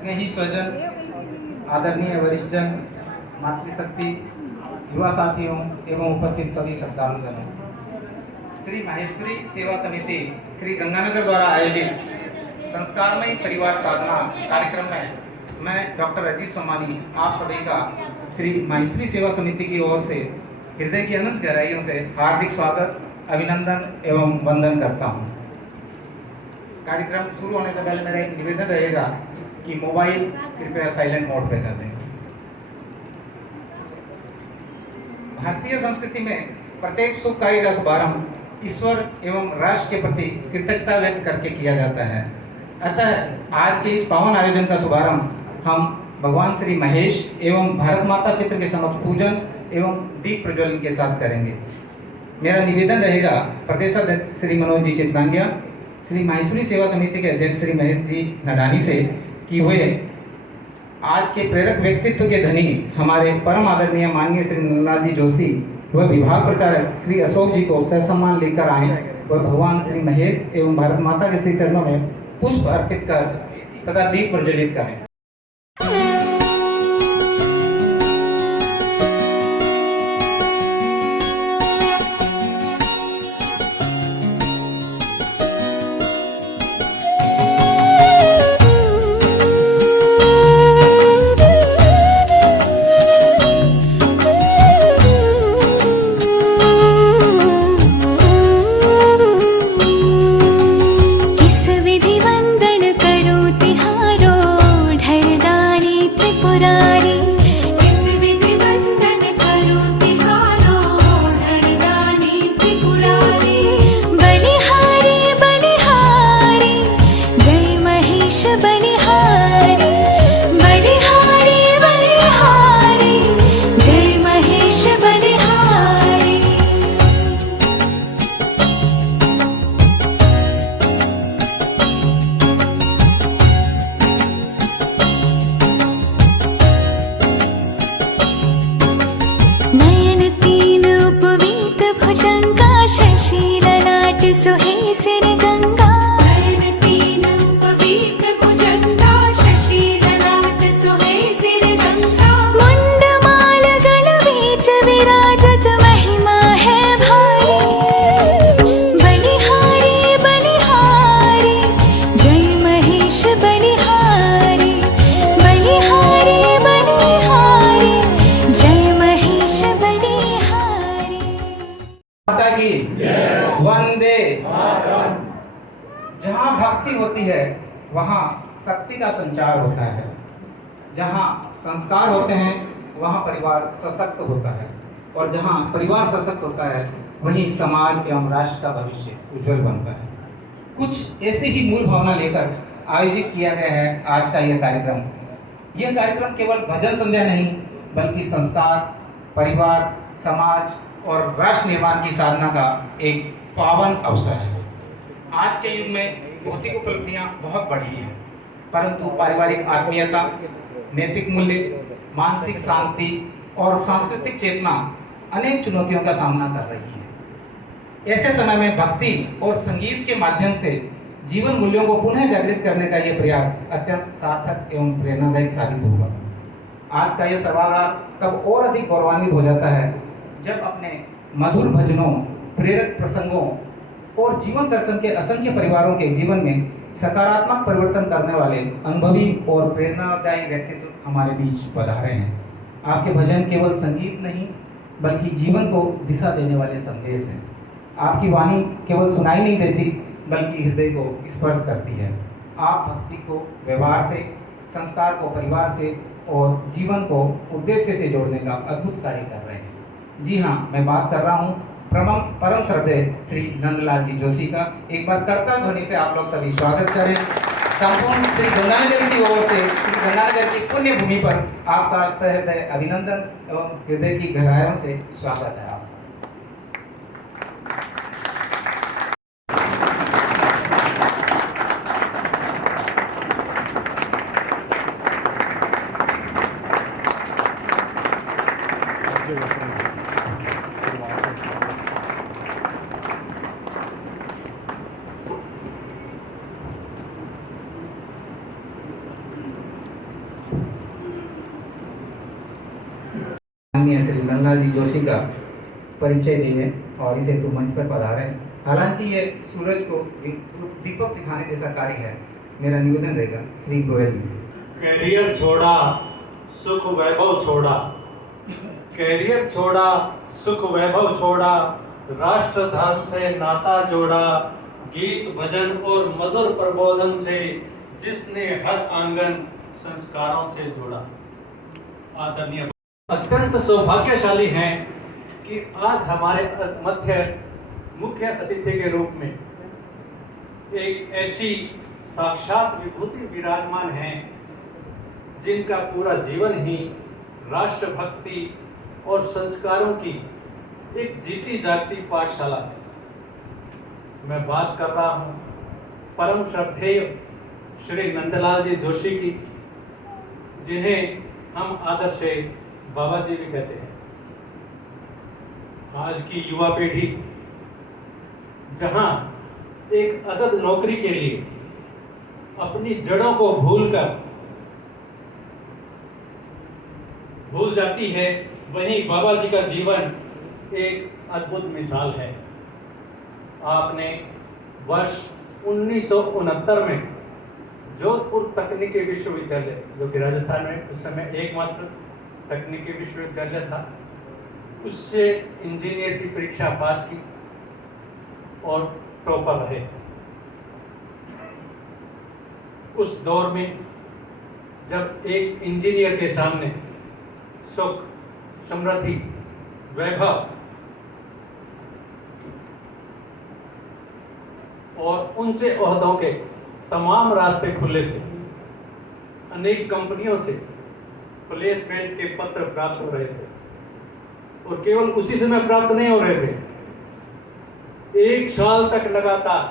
स्नेही स्वजन, आदरणीय वरिष्ठजन, मातृशक्ति, युवा साथियों एवं उपस्थित सभी श्रद्धालुजनों, श्री माहेश्वरी सेवा समिति श्री गंगानगर द्वारा आयोजित संस्कारमयी परिवार साधना कार्यक्रम में मैं डॉक्टर अजीत सोमानी आप सभी का श्री माहेश्वरी सेवा समिति की ओर से हृदय की अनंत गहराइयों से हार्दिक स्वागत, अभिनंदन एवं वंदन करता हूँ। कार्यक्रम शुरू होने से पहले मेरा एक निवेदन रहेगा कि मोबाइल कृपया साइलेंट मोड पे कर दें। भारतीय संस्कृति में प्रत्येक शुभ कार्य का शुभारंभ ईश्वर एवं राष्ट्र के प्रति कृतज्ञता व्यक्त करके किया जाता है। अतः आज के इस पावन आयोजन का शुभारंभ हम भगवान श्री महेश एवं भारत माता चित्र के समक्ष पूजन एवं दीप प्रज्वलन के साथ करेंगे। मेरा निवेदन रहेगा प्रदेशाध्यक्ष श्री मनोज जी चितलांगिया, श्री माहेश्वरी सेवा समिति के अध्यक्ष श्री महेश जी नडानी से कि वे आज के प्रेरक व्यक्तित्व के धनी हमारे परम आदरणीय माननीय श्री नंदलाल जी जोशी व विभाग प्रचारक श्री अशोक जी को ससम्मान लेकर आए व भगवान श्री महेश एवं भारत माता के श्री चरणों में पुष्प अर्पित कर तथा दीप प्रज्वलित करें। वंदे। जहाँ भक्ति होती है वहाँ शक्ति का संचार होता है। जहाँ संस्कार होते हैं वहाँ परिवार सशक्त होता है और जहाँ परिवार सशक्त होता है वहीं समाज एवं राष्ट्र का भविष्य उज्जवल बनता है। कुछ ऐसी ही मूल भावना लेकर आयोजित किया गया है आज का यह कार्यक्रम। यह कार्यक्रम केवल भजन संध्या नहीं बल्कि संस्कार, परिवार, समाज और राष्ट्र निर्माण की साधना का एक पावन अवसर है। आज के युग में भौतिक उपलब्धियां बहुत बढ़ी हैं, परंतु पारिवारिक आत्मीयता, नैतिक मूल्य, मानसिक शांति और सांस्कृतिक चेतना अनेक चुनौतियों का सामना कर रही है। ऐसे समय में भक्ति और संगीत के माध्यम से जीवन मूल्यों को पुनः जागृत करने का यह प्रयास अत्यंत सार्थक एवं प्रेरणादायक साबित होगा। आज का यह सभागार तब और अधिक गौरवान्वित हो जाता है जब अपने मधुर भजनों, प्रेरक प्रसंगों और जीवन दर्शन के असंख्य परिवारों के जीवन में सकारात्मक परिवर्तन करने वाले अनुभवी और प्रेरणादायी व्यक्तित्व हमारे बीच पधारे हैं। आपके भजन केवल संगीत नहीं बल्कि जीवन को दिशा देने वाले संदेश हैं। आपकी वाणी केवल सुनाई नहीं देती बल्कि हृदय को स्पर्श करती है। आप भक्ति को व्यवहार से, संस्कार को परिवार से और जीवन को उद्देश्य से जोड़ने का अद्भुत कार्य कर रहे हैं। जी हाँ, मैं बात कर रहा हूँ परम श्रद्धेय श्री नंदलाल जी जोशी का। एक बार करताल ध्वनि से आप लोग सभी स्वागत करें। संपूर्ण श्री गंगानगर की ओर से श्री गंगानगर की पुण्य भूमि पर आपका सहृदय अभिनंदन एवं हृदय की गहराइयों से स्वागत है। आप नंदलाल जी जोशी का परिचय दिए और इस हेतु मंच पर पधारे। हालांकि ये सूरज को दीपक दिखाने जैसा कार्य है, मेरा निवेदन रहेगा श्री गोयल जी से। कैरियर छोड़ा सुख वैभव छोड़ा, कैरियर छोड़ा सुख वैभव छोड़ा, राष्ट्र धर्म से नाता जोड़ा, गीत भजन और मधुर प्रबोधन से जिसने हर आंगन संस्कारों से जोड़ा। आदरणीय, अत्यंत सौभाग्यशाली हैं कि आज हमारे मध्य मुख्य अतिथि के रूप में एक ऐसी साक्षात विभूति विराजमान हैं जिनका पूरा जीवन ही राष्ट्रभक्ति और संस्कारों की एक जीती जागती पाठशाला है। मैं बात कर रहा हूँ परम श्रद्धेय श्री नंदलाल जी जोशी की, जिन्हें हम आदर से बाबा जी भी कहते हैं। आज की युवा पीढ़ी जहां एक अदद नौकरी के लिए अपनी जड़ों को भूल जाती है, वहीं बाबा जी का जीवन एक अद्भुत मिसाल है। आपने वर्ष 1969 में जोधपुर तकनीकी विश्वविद्यालय, जो कि राजस्थान में उस समय एकमात्र तकनीकी विश्वविद्यालय था, उससे इंजीनियर की परीक्षा पास की और टॉपर रहे। उस दौर में जब एक इंजीनियर के सामने सुख, समृद्धि, वैभव और ऊंचे ओहदों के तमाम रास्ते खुले थे, अनेक कंपनियों से प्लेसमेंट के पत्र प्राप्त हो रहे थे, और केवल उसी समय प्राप्त नहीं हो रहे थे, 1 साल तक लगातार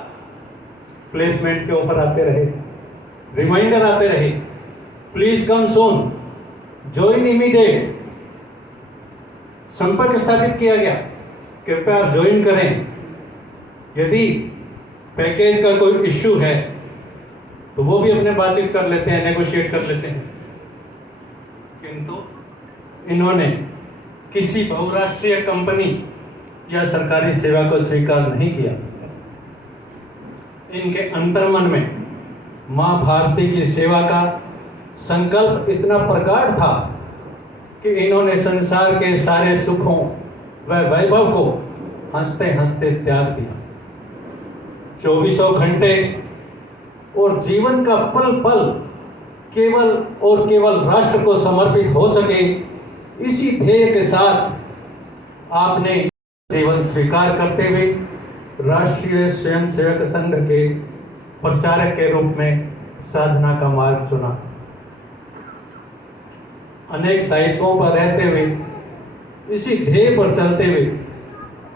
प्लेसमेंट के ऑफर आते रहे, रिमाइंडर आते रहे, please come soon, join immediate. संपर्क स्थापित किया गया, कृपया आप ज्वाइन करें। यदि पैकेज का कोई इश्यू है तो वो भी अपने बातचीत कर लेते हैं, नेगोशिएट कर लेते हैं, किंतु इन्होंने किसी बहुराष्ट्रीय कंपनी या सरकारी सेवा को स्वीकार नहीं किया। इनके अंतर्मन में मां भारती की सेवा का संकल्प इतना प्रगाढ़ था कि इन्होंने संसार के सारे सुखों व वैभव को हंसते हंसते त्याग दिया। 24 घंटे और जीवन का पल पल केवल और केवल राष्ट्र को समर्पित हो सके, इसी ध्येय के साथ आपने जीवन स्वीकार करते हुए राष्ट्रीय स्वयंसेवक संघ के प्रचारक के रूप में साधना का मार्ग चुना। अनेक दायित्वों पर रहते हुए इसी ध्येय पर चलते हुए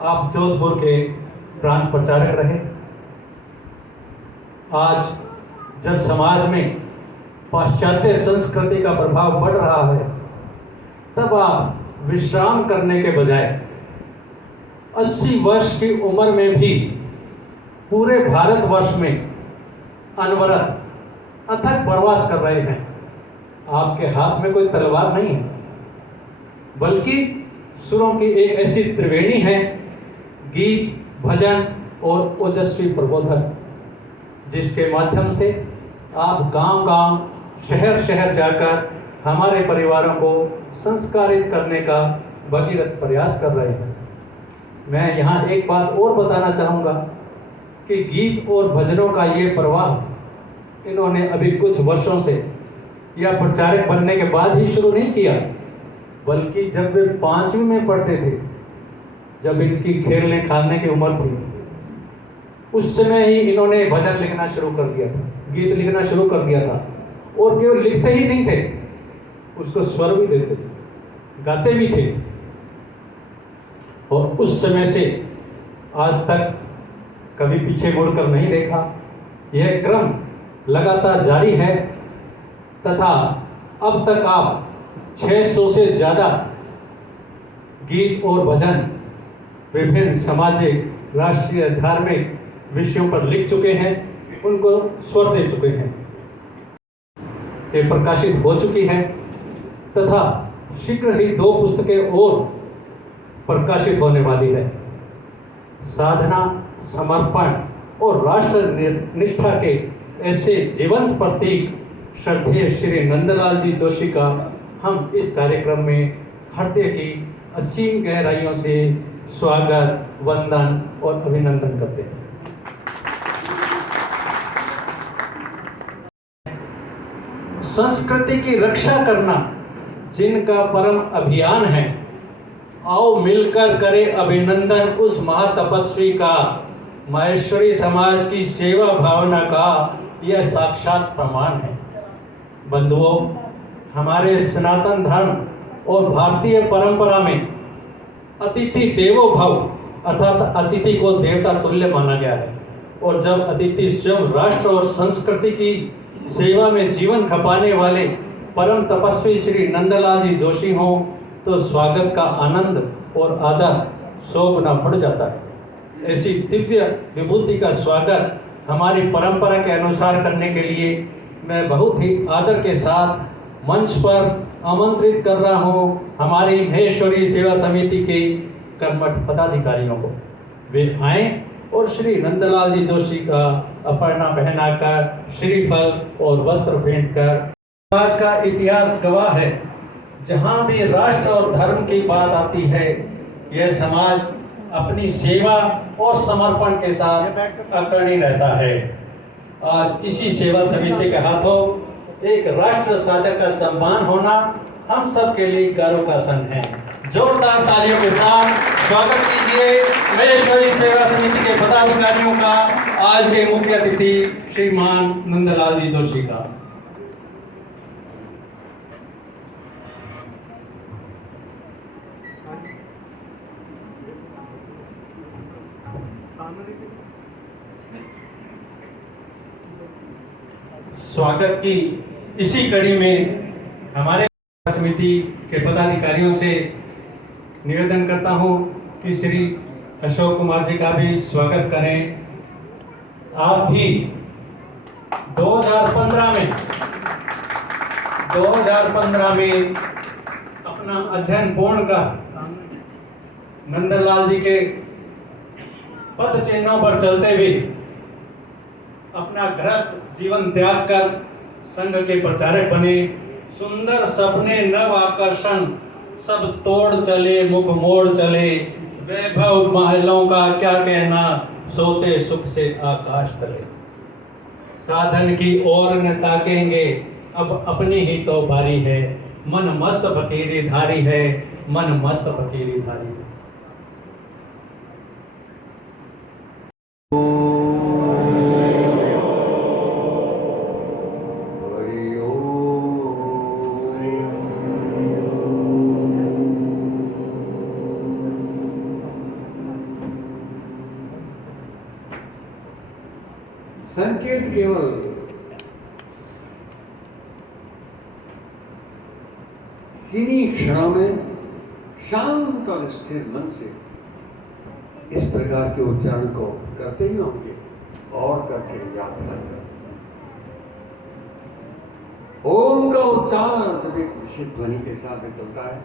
आप जोधपुर के प्रांत प्रचारक रहे। आज जब समाज में पाश्चात्य संस्कृति का प्रभाव बढ़ रहा है, तब आप विश्राम करने के बजाय 80 वर्ष की उम्र में भी पूरे भारतवर्ष में अनवरत अथक प्रवास कर रहे हैं। आपके हाथ में कोई तलवार नहीं है, बल्कि सुरों की एक ऐसी त्रिवेणी है, गीत, भजन और ओजस्वी प्रबोधन, जिसके माध्यम से आप गांव-गांव, शहर-शहर जाकर हमारे परिवारों को संस्कारित करने का भगीरथ प्रयास कर रहे हैं। मैं यहाँ एक बात और बताना चाहूँगा कि गीत और भजनों का ये प्रवाह इन्होंने अभी कुछ वर्षों से या प्रचारक बनने के बाद ही शुरू नहीं किया, बल्कि जब वे 5वीं में पढ़ते थे, जब इनकी खेलने खाने की उम्र थी, उस समय ही इन्होंने भजन लिखना शुरू कर दिया था, गीत लिखना शुरू कर दिया था। और केवल लिखते ही नहीं थे, उसको स्वर भी देते थे, गाते भी थे। और उस समय से आज तक कभी पीछे मुड़कर नहीं देखा। यह क्रम लगातार जारी है तथा अब तक आप 600 से ज़्यादा गीत और भजन विभिन्न सामाजिक, राष्ट्रीय, धार्मिक विषयों पर लिख चुके हैं, उनको स्वर दे चुके हैं। ये प्रकाशित हो चुकी है तथा शीघ्र ही 2 पुस्तकें और प्रकाशित होने वाली है। साधना, समर्पण और राष्ट्र निष्ठा के ऐसे जीवंत प्रतीक श्रद्धेय श्री नंदलाल जी जोशी का हम इस कार्यक्रम में हृदय की असीम गहराइयों से स्वागत, वंदन और अभिनंदन करते हैं। संस्कृति की रक्षा करना जिनका परम अभियान है, आओ मिलकर करें अभिनंदन उस महातपस्वी का। माहेश्वरी समाज की सेवा भावना का यह साक्षात प्रमाण है। बंधुओं, हमारे सनातन धर्म और भारतीय परंपरा में अतिथि देवो भव अर्थात अतिथि को देवता तुल्य माना गया है। और जब अतिथि स्वयं राष्ट्र और संस्कृति की सेवा में जीवन खपाने वाले परम तपस्वी श्री नंदलाल जी जोशी हों तो स्वागत का आनंद और आदर 100 गुना बढ़ जाता है। ऐसी दिव्य विभूति का स्वागत हमारी परंपरा के अनुसार करने के लिए मैं बहुत ही आदर के साथ मंच पर आमंत्रित कर रहा हूँ हमारी महेश्वरी सेवा समिति के कर्मठ पदाधिकारियों को। वे आएं और श्री नंदलाल जी जोशी का अपर्णा पहनाकर श्रीफल और वस्त्र भेंट कर। समाज का इतिहास गवाह है, जहाँ भी राष्ट्र और धर्म की बात आती है, यह समाज अपनी सेवा और समर्पण के साथ अग्रणी रहता है। आज इसी सेवा समिति के हाथों एक राष्ट्र साधक का सम्मान होना हम सब के लिए गर्व का क्षण है। जोरदार तालियों के साथ स्वागत कीजिए महेश्वरी सेवा समिति के पदाधिकारियों का, आज के मुख्य अतिथि श्रीमान नंदलाल जी जोशी का। स्वागत की इसी कड़ी में हमारे समिति के पदाधिकारियों से निवेदन करता हूं कि श्री अशोक कुमार जी का भी स्वागत करें। आप भी 2015 में अपना अध्ययन पूर्ण कर नंदलाल जी के पद चिन्हों पर चलते हुए अपना गृहस्थ जीवन त्याग कर संघ के प्रचारक बने। सुंदर सपने नव आकर्षण सब तोड़ चले, मुख मोड़ चले, वैभव महलों का क्या कहना, सोते सुख से आकाश तले। साधन की ओर न ताकेंगे, अब अपनी ही तो बारी है, मन मस्त फकीरी धारी है, मन मस्त फकीरी धारी है। संकेत केवल किन्हीं क्षणों में शांत और स्थिर मन से इस प्रकार के उच्चारण को करते ही होंगे और करके याद रखना। ओम का उच्चारण जब एक विशेष ध्वनि के साथ में चलता है,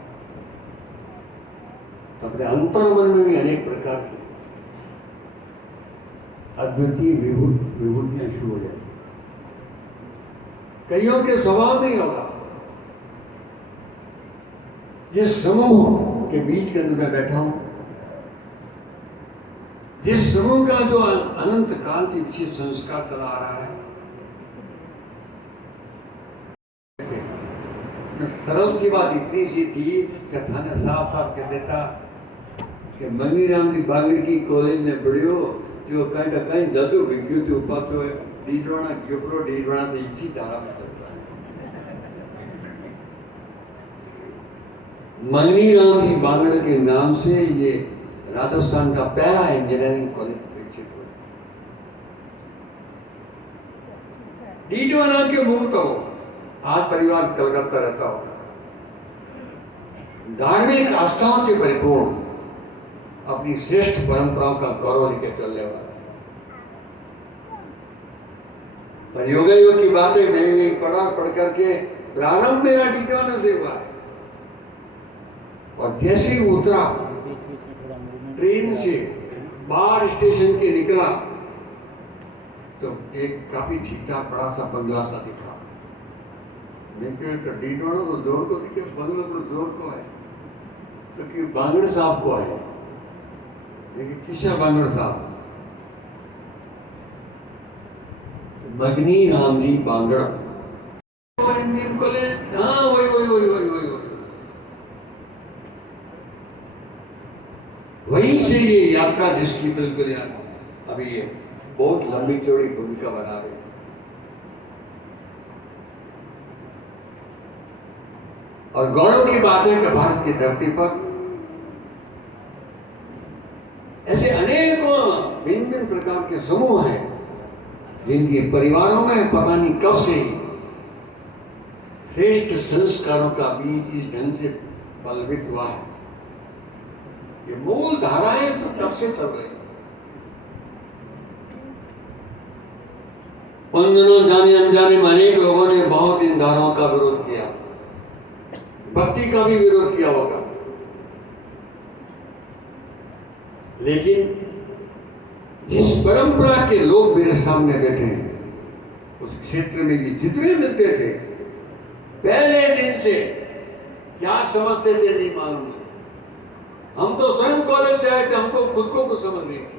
अपने अंतर मन में भी अनेक प्रकार की अद्वितीय विभूतियां शुरू हो जाएगी। कईयों के स्वभाव नहीं होगा। जिस समूह के बीच के अंदर मैं बैठा हूं, जिस समूह का जो अनंत काल से विशेष संस्कार चला आ रहा है, सरल सी बात इतनी सी थी कि थाने साफ साफ कह देता कि मंगीराम की बागर की कॉलेज में पढ़ियो जो कहीं जादू विज्ञो के उपासो है डीडवाना क्योपरो डीडवाना से इसी धारा में चलता है। मंगीराम की बागड़ के नाम से ये राजस्थान का पहला इंजीनियरिंग कॉलेज विकसित हुआ। डीडवाना के मूल तो आज परिवार कलकत्ता रहता हो, धार्मिक आस्थाओं से परिपूर्ण, अपनी श्रेष्ठ परंपराओं का गौरव लेकर चलने वाला। पर योग की बातें मैं पढ़ करके प्रारंभ मेरा डीडवाना से हुआ है, और जैसे ही उतरा ट्रेन से बाहर स्टेशन के निकला तो एक काफी ठीक ठाक बड़ा सा बंगला सा दिखा। मैं कहा डीडवाणा तो जोर को दिखे, बंगला को जोर को है तो कि बांगड़ साहब को है, लेकिन किसा बांगड़ साहब मगनी राम जी बांगड़। हाँ वही वहीं से ये यात्रा जिसकी बिल्कुल अभी ये बहुत लंबी चौड़ी भूमिका बना रही है। और गौरव की बात है कि भारत की धरती पर ऐसे अनेकों भिन्न भिन्न प्रकार के समूह हैं जिनके परिवारों में पता नहीं कब से श्रेष्ठ संस्कारों का बीज इस ढंग से बलवित हुआ है। ये मूल धाराएं तो तब से चल रही। उन दिनों जाने अनजाने में अनेक लोगों ने बहुत इन धाराओं का विरोध किया, भक्ति का भी विरोध किया होगा, लेकिन जिस परंपरा के लोग मेरे सामने बैठे हैं उस क्षेत्र में भी जितने मिलते थे पहले दिन से क्या समझते थे नहीं मालूम। हम तो स्वयं कॉलेज से आए थे, हमको खुद को कुछ समझ नहीं थी,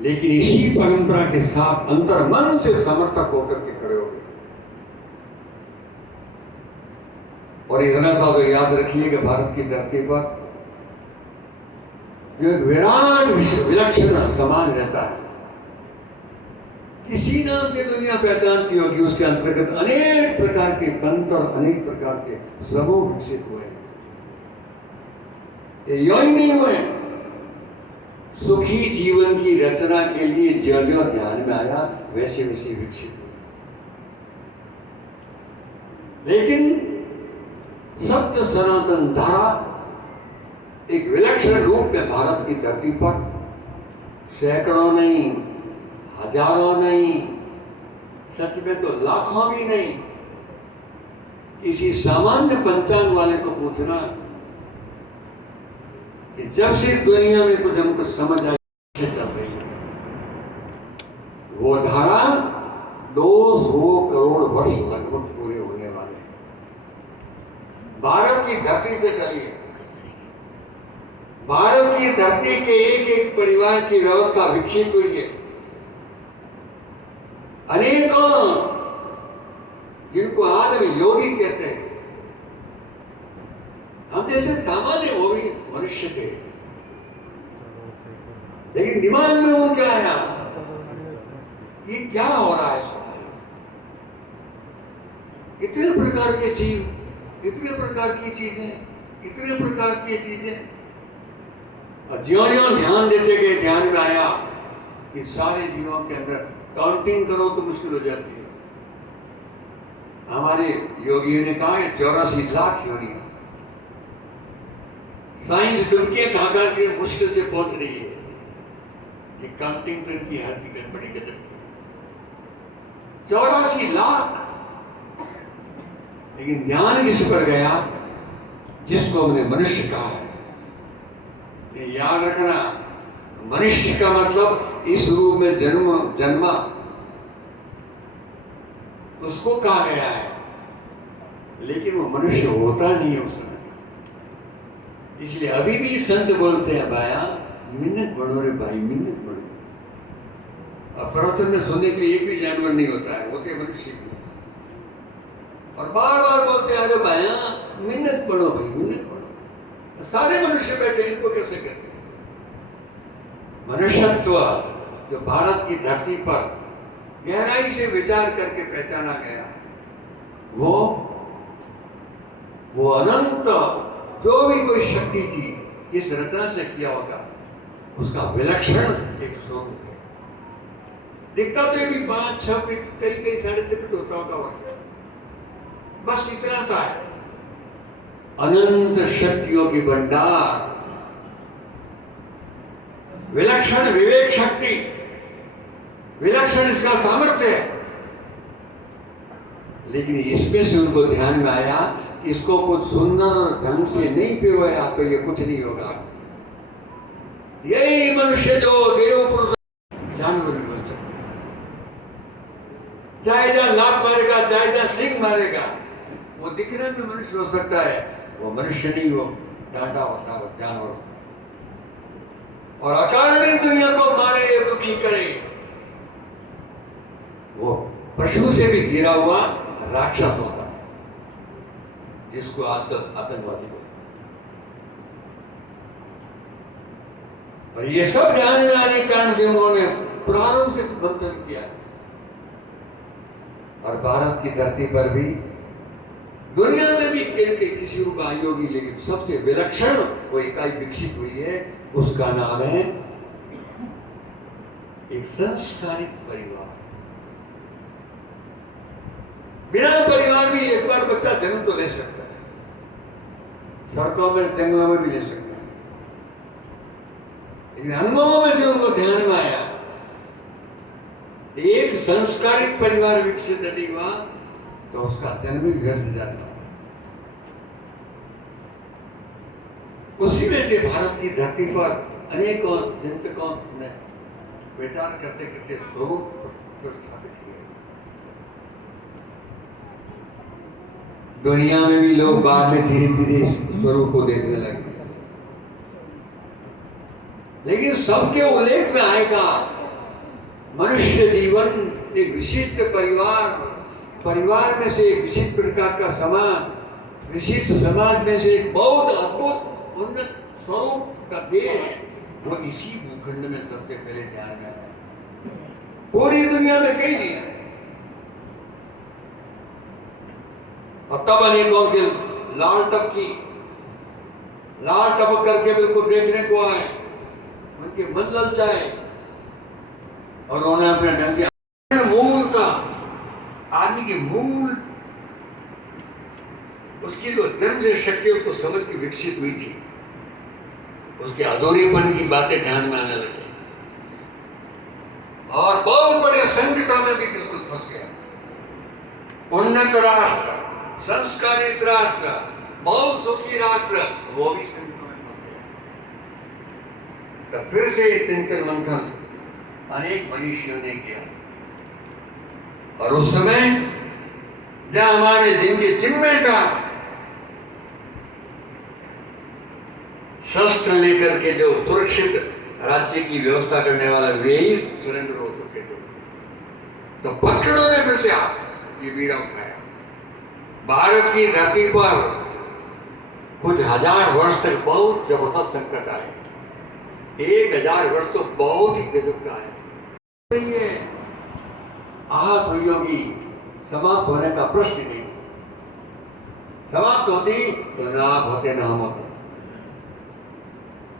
लेकिन इसी परंपरा के साथ अंतर्मन से समर्थक होकर के खड़े हो गए। और इतना सा तो याद रखिए कि भारत की धरती पर जो एक विराट विलक्षण समाज रहता है, किसी नाम से दुनिया पहचानती होगी, उसके अंतर्गत अनेक प्रकार के पंथ और अनेक प्रकार के समूह विकसित हुए। ये यूं ही नहीं हुए, सुखी जीवन की रचना के लिए जो जो ध्यान में आया वैसे वैसे विकसित हुए। लेकिन सत्य सनातन धारा एक विलक्षण रूप में भारत की धरती पर सैकड़ों नहीं, हजारों नहीं, सच में तो लाखों भी नहीं, किसी सामान्य पंचांग वाले को पूछना कि जब से दुनिया में कुछ हमको समझ आई चल रही है, वो धारा 200 करोड़ वर्ष लगभग पूरे होने वाले हैं। भारत की धरती से चली है। भारत की धरती के एक एक परिवार की व्यवस्था विकसित हुई है। अनेकों जिनको आज हम योगी कहते हैं, हम जैसे सामान्य वो भी मनुष्य थे, लेकिन दिमाग में वो क्या आया, ये क्या हो रहा है। इतने प्रकार के जीव, इतने प्रकार की चीजें, इतने प्रकार की चीजें, और ज्यों-ज्यों ध्यान देते गए ध्यान में आया कि सारे जीवों के अंदर काउंटिंग करो तो मुश्किल हो जाती है। हमारे योगियों ने कहा है 84 लाख योनियां। साइंस डुबके कहा कि मुश्किल से पहुंच रही है, ये काउंटिंग तो इनकी हकीकत बड़ी गजब की 84 लाख। लेकिन ध्यान किस पर गया, जिसको हमने मनुष्य कहा है। ये याद रखना, मनुष्य का मतलब इस रूप में जन्मा उसको कहा गया है, लेकिन वो मनुष्य होता नहीं है उस समय। इसलिए अभी भी संत बोलते हैं, भाया मिन्नत बढ़ो रे भाई, मिन्नत बढ़ो। अब प्रवचन में सुनने के लिए एक भी जानवर नहीं होता है, होते मनुष्य भी। और बार बार बोलते हैं, अरे भाया मिन्नत बढ़ो भाई, मिन्नत बढ़ो। सारे मनुष्य बैठे, इनको कैसे कहते हैं। मनुष्यत्व जो भारत की धरती पर गहराई से विचार करके पहचाना गया, वो अनंत जो भी कोई शक्ति थी इस रचना से किया होगा, उसका विलक्षण एक स्वरूप है। दिखता तो भी 5-6 फीट, कई 6.5 फीट होता होगा, बस इतना सा है। अनंत शक्तियों की भंडार, विलक्षण विवेक शक्ति, विलक्षण इसका सामर्थ्य है। लेकिन इसमें से उनको ध्यान में आया इसको कुछ सुंदर ढंग से नहीं पिरोया तो ये कुछ नहीं होगा। यही मनुष्य जो देव पुरुष जानवर भी बन सकता है, चाहे जहां लात मारेगा चाहे जहां सिंह मारेगा, वो दिखने में मनुष्य हो सकता है, वो मनुष्य नहीं, वो डांटा होता है, वो जानवर। और अकारण दुनिया को मारे, दुखी करे, वो पशु से भी गिरा हुआ राक्षस होता है, जिसको आजकल आतंकवादी बोलते हैं। और ये सब ध्यान में आने के कारण से उन्होंने प्रारंभ से मंथन किया। और भारत की धरती पर भी, दुनिया में भी किसी रूप आयोगी, लेकिन सबसे विलक्षण वो इकाई विकसित हुई है, उसका नाम है एक संस्कारित परिवार। बिना परिवार भी एक बार बच्चा जन्म तो ले सकता है, सड़कों में जंगलों में भी ले सकता है, लेकिन अनुभवों में से उनको ध्यान में आया एक संस्कारित परिवार विकसित नहीं हुआ तो उसका जन्म भी व्यर्थ जाता। उसी में से भारत की धरती पर अनेकों चिंतकों ने विचार करते करते स्वरूप स्थापित किए। दुनिया में भी लोग बाद में धीरे धीरे स्वरूप को देखने लगे, लेकिन सबके उल्लेख में आएगा मनुष्य जीवन एक विशिष्ट परिवार में से एक विशिष्ट प्रकार का समाज, विशिष्ट समाज में से एक बहुत अद्भुत उन्नत स्वरूप का देश, वो इसी भूखंड में सबसे पहले ध्यान में आया। पूरी दुनिया में कहीं नहीं है। और तब अनेकों के लाल टपक करके बिल्कुल देखने को आए, उनके मन ललचाए और उन्होंने अपने ढंग से मूल का, आदमी के मूल, उसकी जो जन्म से शक्ति उसको समझ की विकसित हुई थी, उसके अधूरेपन की बातें ध्यान में आने लगी और बहुत बड़े संकटों में भी बिल्कुल फंस गया। उन्नत राष्ट्र, संस्कारित राष्ट्र, बहुत सुखी राष्ट्र, वो भी संकटों में फंस गया। तो फिर से चिंतन मंथन अनेक मनुष्यों ने किया और उस समय जहां हमारे जिनके जिम्मे का शस्त्र लेकर के जो सुरक्षित राज्य की व्यवस्था करने वाले वे ही सरेंडर हो चुके थे, तो पक्षियों ने फिर से ये बीड़ा उठाया। भारत की धरती पर कुछ हजार वर्ष तक बहुत जबरदस्त संकट आए, 1000 वर्ष तो बहुत ही गजब का है। ये आहत हुई होगी, समाप्त होने का प्रश्न नहीं। समाप्त होती तो ना आप होते ना हम होते।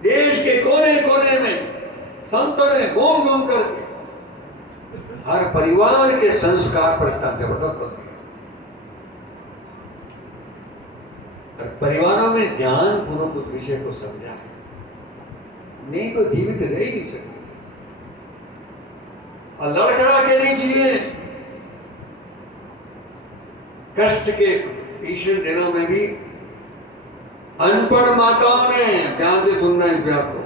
देश के कोने कोने में संतों ने घूम घूम करके हर परिवार के संस्कार पर इतना जबरदस्त बन गया। परिवारों में ध्यान पूर्वक उस विषय को समझा है, नहीं तो जीवित रह ही नहीं सकते। और लड़खड़ा के नहीं जिए। कष्ट के भीषण दिनों में भी अनपढ़ माताओं ने, ध्यान से सुनना इस बात को,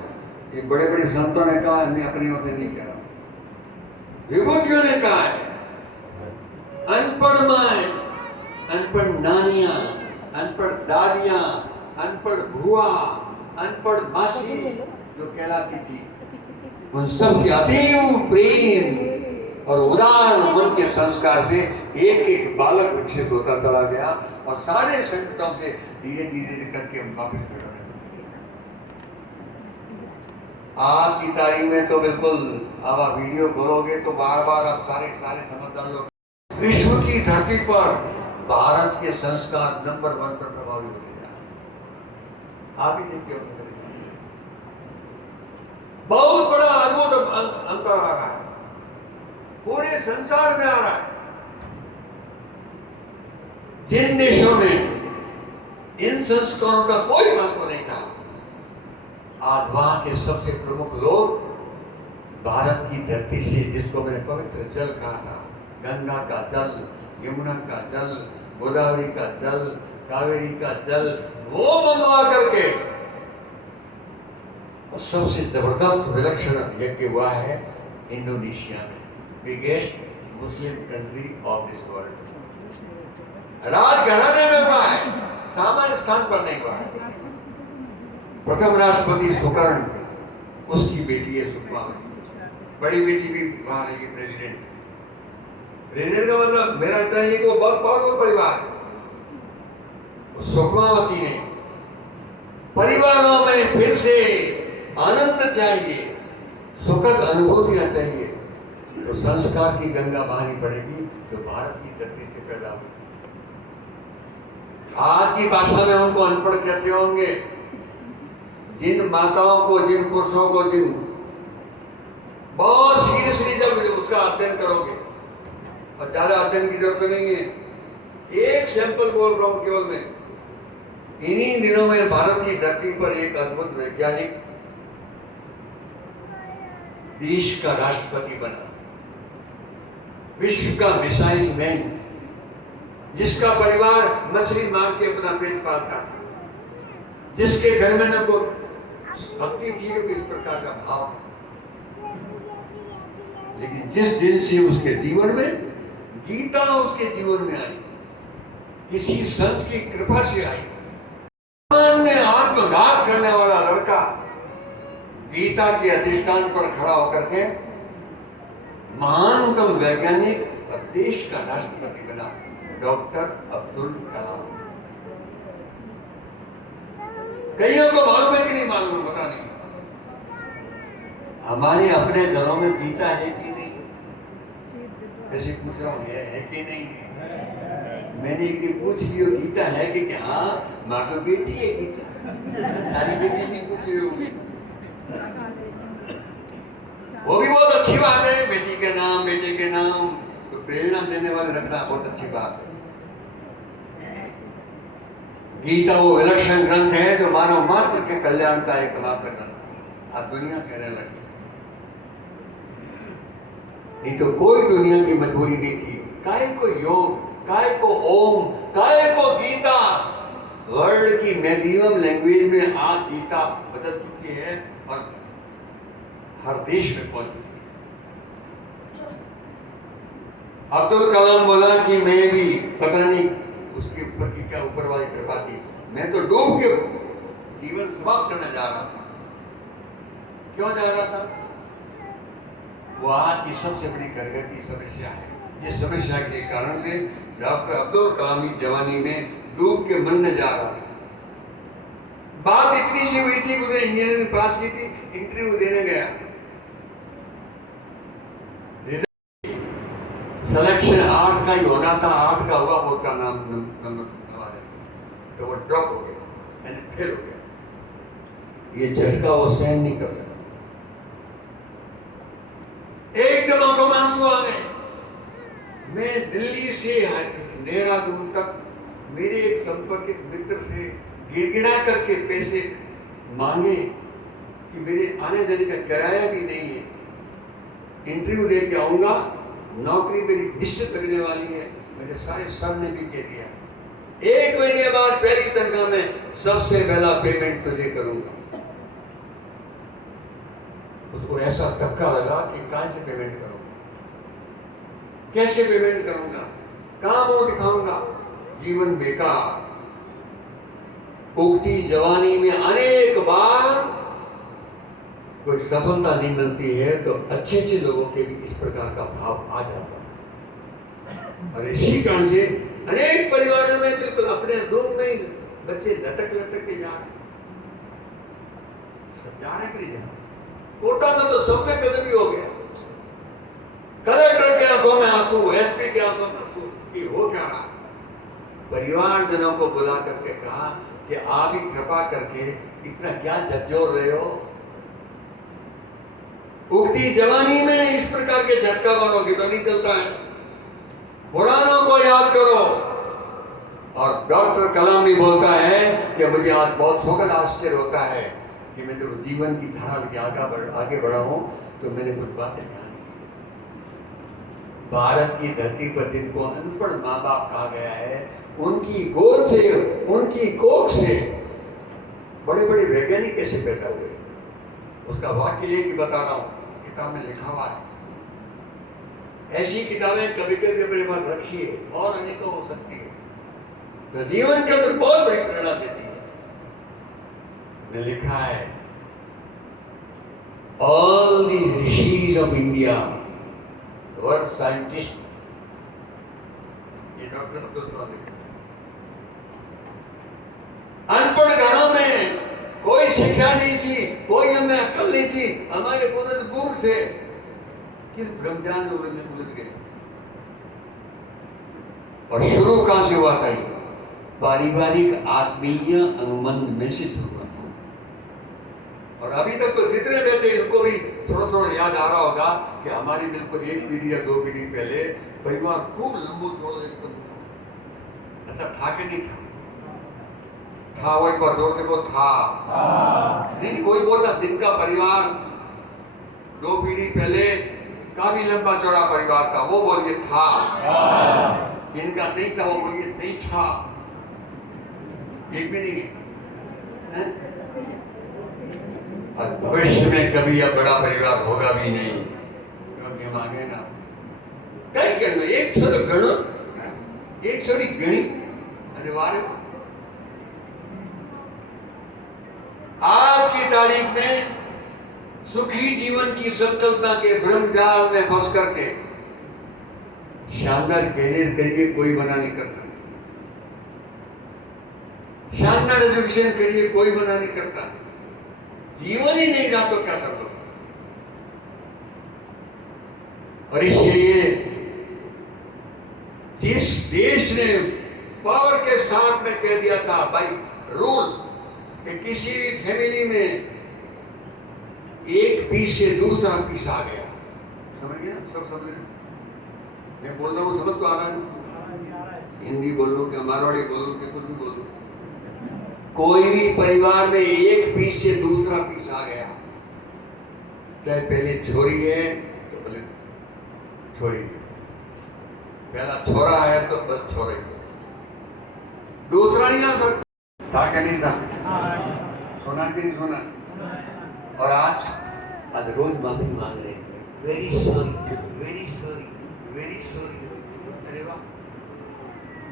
ये बड़े बड़े संतों ने कहा, मैं अपनी ओर से नहीं कह रहा, विभूतियों ने कहा है, अनपढ़ माए, अनपढ़ नानियां, अनपढ़ दादियां, अनपढ़ बुआ, अनपढ़ मासी जो कहलाती थी, उन सब के अतीव प्रेम और उदार मन के संस्कार से एक एक बालक विकसित होता चला गया और सारे संकटों से धीरे धीरे करके हम वापिस खड़े होने लगे। आज की तारीख में तो बिल्कुल अब आप वीडियो खोलोगे तो बार बार अब सारे समझदार लोग, विश्व की धरती पर भारत के संस्कार नंबर 1 पर प्रभावी होते जा रहे। आप ही देखते हो बहुत बड़ा अद्भुत अंतर आ रहा है, पूरे संसार में आ रहा है। जिन देशों में इन संस्कारों का कोई महत्व नहीं था, आज वहां के सबसे प्रमुख लोग भारत की धरती से, जिसको मैंने पवित्र जल कहा था, गंगा का जल, यमुना का जल, गोदावरी का जल, कावेरी का जल वो मंगवा करके, और सबसे जबरदस्त विलक्षण यज्ञ हुआ है इंडोनेशिया में, biggest Muslim country of this world. राजघराने में हुआ है, सामान्य स्थान पर नहीं हुआ है। प्रथम राष्ट्रपति सुकर्ण, उसकी बेटी है सुषमावती, बड़ी बेटी भी वहां रहेगी प्रेसिडेंट। प्रेसिडेंट का मतलब मेरा इतना ही को बहुत पावरफुल परिवार है। सुषमावती ने परिवारों में फिर से आनंद चाहिए, सुखद अनुभूतियां चाहिए, तो संस्कार की गंगा बहानी पड़ेगी जो भारत की धरती से पैदा हुई। आज की भाषा में उनको अनपढ़ कहते होंगे, जिन माताओं को, जिन पुरुषों को, जिन बहुत सीरियसली जब उसका अध्ययन करोगे, और ज्यादा अध्ययन की जरूरत नहीं है, एक सैंपल बोल रहा हूं केवल मैं। इन्हीं दिनों में भारत की धरती पर एक अद्भुत वैज्ञानिक देश का राष्ट्रपति बना, विश्व का मिसाइल मैन, जिसका परिवार मछली मार के अपना पेट पालता था, जिसके घर में न को भक्ति थी तो किस प्रकार का भाव था, लेकिन जिस दिन से उसके जीवन में गीता उसके जीवन में आई, किसी संत की कृपा से आई, में आत्मघात करने वाला लड़का गीता के अधिष्ठान पर खड़ा होकर के महानतम वैज्ञानिक और देश का राष्ट्रपति बना, डॉक्टर अब्दुल कलाम। कईयों को मालूम है कि नहीं मालूम, पता नहीं। हमारे अपने घरों में गीता है कि नहीं, ऐसे पूछ रहा हूँ, है कि नहीं? मैंने एक दिन पूछ लियो गीता है कि हाँ, माँ तो बेटी है गीता, सारी बेटी नहीं पूछ रही होगी। वो भी बहुत अच्छी बात है, बेटी के नाम, बेटे के नाम तो प्रेरणा देने वाले रखना बहुत अच्छी बात है। गीता वो विलक्षण ग्रंथ है जो मानव मात्र के कल्याण का एकमात्र ग्रंथ, आज दुनिया कहने लगी, नहीं तो कोई दुनिया की मजबूरी नहीं थी। काय को योग, काय को ओम, काय को गीता। वर्ल्ड की मैक्सिमम लैंग्वेज में आज गीता बदल चुकी है और हर देश में पहुंच चुकी है। अब्दुल कलाम बोला कि मैं भी, पता नहीं उसके ऊपर की क्या ऊपर वाली कृपा थी, मैं तो डूब के जीवन समाप्त करने जा रहा था। क्यों जा रहा था? वो आज की सबसे बड़ी घर की समस्या है। इस समस्या के कारण से डॉक्टर अब्दुल कलाम की जवानी में डूब के मरने जा रहा था। बात इतनी सी हुई थी, उसने इंजीनियरिंग पास की थी, इंटरव्यू देने गया, सिलेक्शन 8 का ही होना था, 8 का हुआ, वो का नाम तो वो ड्रॉप हो गया, यानी फेल हो गया। ये झटका वो सहन नहीं कर सका, एकदम आंखों में आंसू आ गए। मैं दिल्ली से देहरादून तक मेरे एक संपर्कित मित्र से गिड़गिड़ा करके पैसे मांगे कि मेरे आने जाने का किराया भी नहीं है, इंटरव्यू दे के आऊंगा, नौकरी मेरी निश्चित लगने वाली है। मेरे सारे सर ने भी कह दिया, 1 महीने बाद पहली तनख्वाह में सबसे पहला पेमेंट तुझे करूंगा। उसको ऐसा धक्का लगा कि कहां से पेमेंट करूंगा, कैसे पेमेंट करूंगा, कहां मुंह दिखाऊंगा, जीवन बेकार। उगती जवानी में अनेक बार कोई सफलता नहीं मिलती है तो अच्छे अच्छे लोगों के भी इस प्रकार का भाव आ जाता है। और इसी कारण से अनेक परिवारों में बिल्कुल अपने रूम में बच्चे लटक लटक के जा रहे, सब जाने के लिए जा रहे। कोटा में तो सबसे गजबी हो गया, कलेक्टर के आंखों में आंसू, एसपी के आंखों में आंसू कि हो क्या रहा। परिवारजनों को बुला करके कहा कि आप ही कृपा करके इतना क्या झकझोर रहे हो, उगती जवानी में इस प्रकार के झटका मारोगे तो नहीं चलता है, पुरानों को याद करो। और डॉक्टर कलाम भी बोलता है कि मुझे आज बहुत सुखद आश्चर्य होता है कि मैं जब जीवन की धारा के आगे बढ़ा हूं तो मैंने कुछ बातें जानी। भारत की धरती पर जिनको अनपढ़ माँ बाप कहा गया है, उनकी गोद से, उनकी कोख से बड़े बड़े वैज्ञानिक कैसे पैदा हुए, उसका वाक्य ये कि बता रहा हूँ, किताब में लिखा हुआ है। ऐसी किताबें कभी कभी अपने पास रखिए और अनेकों हो सकती है, तो जीवन के अंदर बहुत बड़ी प्रेरणा देती है। में लिखा है, all the rishis of India were scientist. ये डॉक्टर अब्दुल कलाम लिखा। अनपढ़ घरों में कोई शिक्षा नहीं थी, कोई हमें अक्ल नहीं थी, हमारे पूर्वज मूर्ख थे, किस ब्रह्मज्ञान में उलझ गए। और शुरू कहां से हुआ था? ये पारिवारिक आत्मीय अनुबंध में से शुरू हुआ था। और अभी तक तो जितने बैठे इनको भी थोड़ा थोड़ा याद आ रहा होगा कि हमारी बिल्कुल एक पीढ़ी या दो पीढ़ी पहले परिवार खूब लंबू थोड़ा एकदम ऐसा था कि नहीं था वो एक बार जोर से को था नहीं, कोई बोलता दिन का परिवार दो पीढ़ी पहले काफी लंबा चौड़ा परिवार था, वो बोलिए था। जिनका नहीं था वो बोलिए नहीं था, एक भी नहीं है। और भविष्य में कभी अब बड़ा परिवार होगा भी नहीं, क्योंकि हम आगे ना कई करना एक सौ गणो, एक सौ गणी अनिवार्य। आज की तारीख में सुखी जीवन की संकल्पना के ब्रह्मजाल में फंस करके शानदार कैरियर करिए कोई मना नहीं करता, शानदार एजुकेशन करिए कोई मना नहीं करता। जीवन ही नहीं रहा तो क्या कर लो। और इसलिए जिस देश ने पावर के साथ में कह दिया था भाई रूल कि किसी भी फैमिली में एक पीस से दूसरा पीस आ गया, समझ गया सब समझ रहे? मैं बोल रहा हूँ समझ तो आ रहा है? हिंदी बोलो कि मारवाड़ी बोलो कि कुछ भी बोलो, कोई भी परिवार में एक पीस से दूसरा पीस आ गया, चाहे पहले छोरी है तो पहले छोरी है, पहला छोरा है तो बस छोरा ही, दूसरा नहीं आ सकता। था क्या नहीं था? सुना कि नहीं सुना? और आज रोज माफी मांग रहे, very sorry very sorry very sorry. अरे वाह,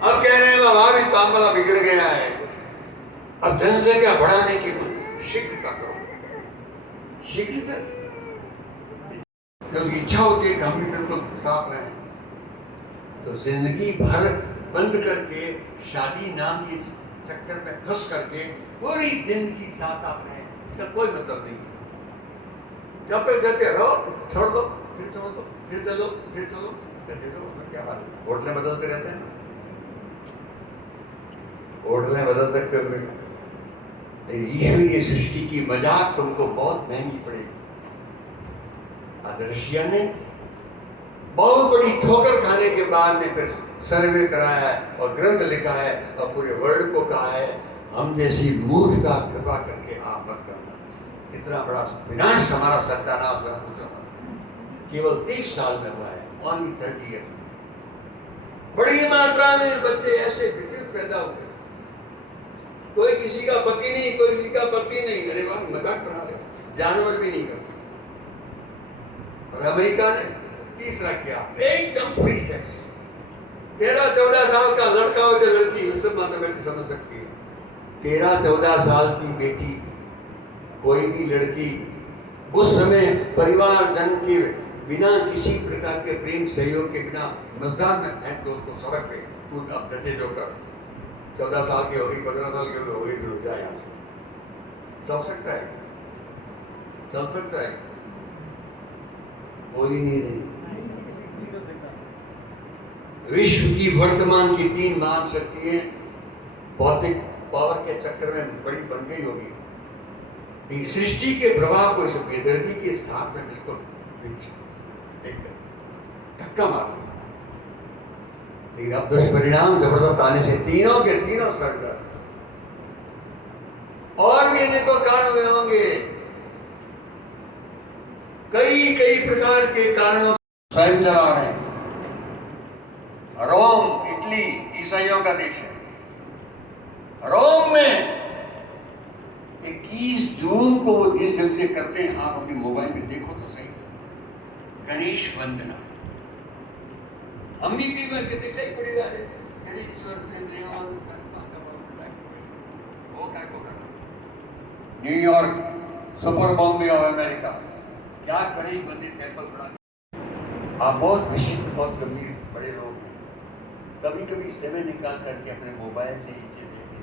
अब कह रहे हैं भाभी तांबला बिगड़ गया है, अब जनसंख्या बढ़ाने की शीघ्रता करो। शीघ्रता जब इच्छा होती है कि हम भी बिल्कुल साफ रहें, तो जिंदगी भर बंद करके शादी नाम के चक्कर में फंस करके पूरी जिंदगी साथ आप रहें, इसका कोई मतलब नहीं। जब पे देते रहो, छोड़ दो, फिर छोड़ दो, फिर चलो, फिर चलो, क्या बात है? होटलें बदलते रहते हैं, होटलें बदल सकते हो, लेकिन ईश्वरीय सृष्टि की मजाक तुमको बहुत महंगी पड़ेगी। रशिया ने बहुत बड़ी ठोकर खाने के बाद में फिर सर्वे कराया है और ग्रंथ लिखा है और पूरे वर्ल्ड को कहा है हम जैसी मूर्खता कृपा करके आप मत करना। इतना बड़ा विनाश हमारा सत्यानाश में पूछा केवल 30 साल में हुआ है, ओनली 30 ईयर। बड़ी मात्रा में बच्चे ऐसे विकृत पैदा हुए, कोई किसी का पति नहीं, कोई किसी का पति नहीं। अरे वाह, मजाक बना रहे, जानवर भी नहीं करते। और अमेरिका ने तीसरा किया, एकदम फ्री सेक्स। 13-14 साल का लड़का हो या लड़की, सब मैथमेटिक्स समझ सकती है। 13-14 साल की बेटी, कोई भी लड़की उस समय परिवार जन के बिना किसी प्रकार के प्रेम सहयोग के बिना मैदान में फेंक दो उसको सड़क पे, खुद अब डटे जो कर 14 साल की होगी, 15 साल की होगी, फिर जाए यहाँ से। चल सकता है, चल सकता है, बोल ही नहीं रही। विश्व की वर्तमान की 3 महान शक्तियां भौतिक पावर के चक्कर में बड़ी बन गई होगी, सृष्टि के प्रभाव को इस बेदर्दी के साथ में बिल्कुल धक्का मार दिया। लेकिन अब दुष्परिणाम जबरदस्त आने से तीनों के तीनों सरकार और भी अनेकों कारण हुए होंगे, कई कई प्रकार के कारणों स्वयं चला रहे हैं। रोम इटली ईसाइयों का देश है, रोम में 21 जून को वो जिस ढंग से करते हैं, आप अपनी मोबाइल में देखो तो सही, गणेश वंदना। हम भी कई बार कहते कई बड़ी बात है, गणेश्वर ने देवान वो क्या को करना। न्यूयॉर्क, सुपर बॉम्बे और अमेरिका, क्या गणेश मंदिर टेम्पल बना। आप बहुत विशिष्ट, बहुत गंभीर बड़े लोग हैं, कभी कभी समय निकाल करके अपने मोबाइल से नीचे देखिए।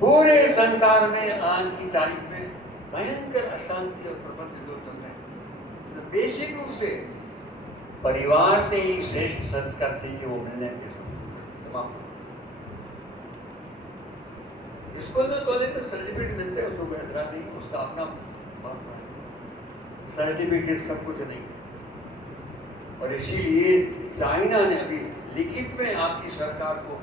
पूरे संसार में आज की तारीख में भयंकर अशांति और प्रबंध जो चल रहे हैं, तो बेसिक रूप से परिवार से ही श्रेष्ठ संस्कार चाहिए, वो मिलने के समाप्त। स्कूल में कॉलेज में सर्टिफिकेट मिलते हैं, उसको कोई एतराज नहीं, उसका अपना महत्व है। सर्टिफिकेट सब कुछ नहीं, और इसीलिए चाइना ने अभी लिखित में आपकी सरकार को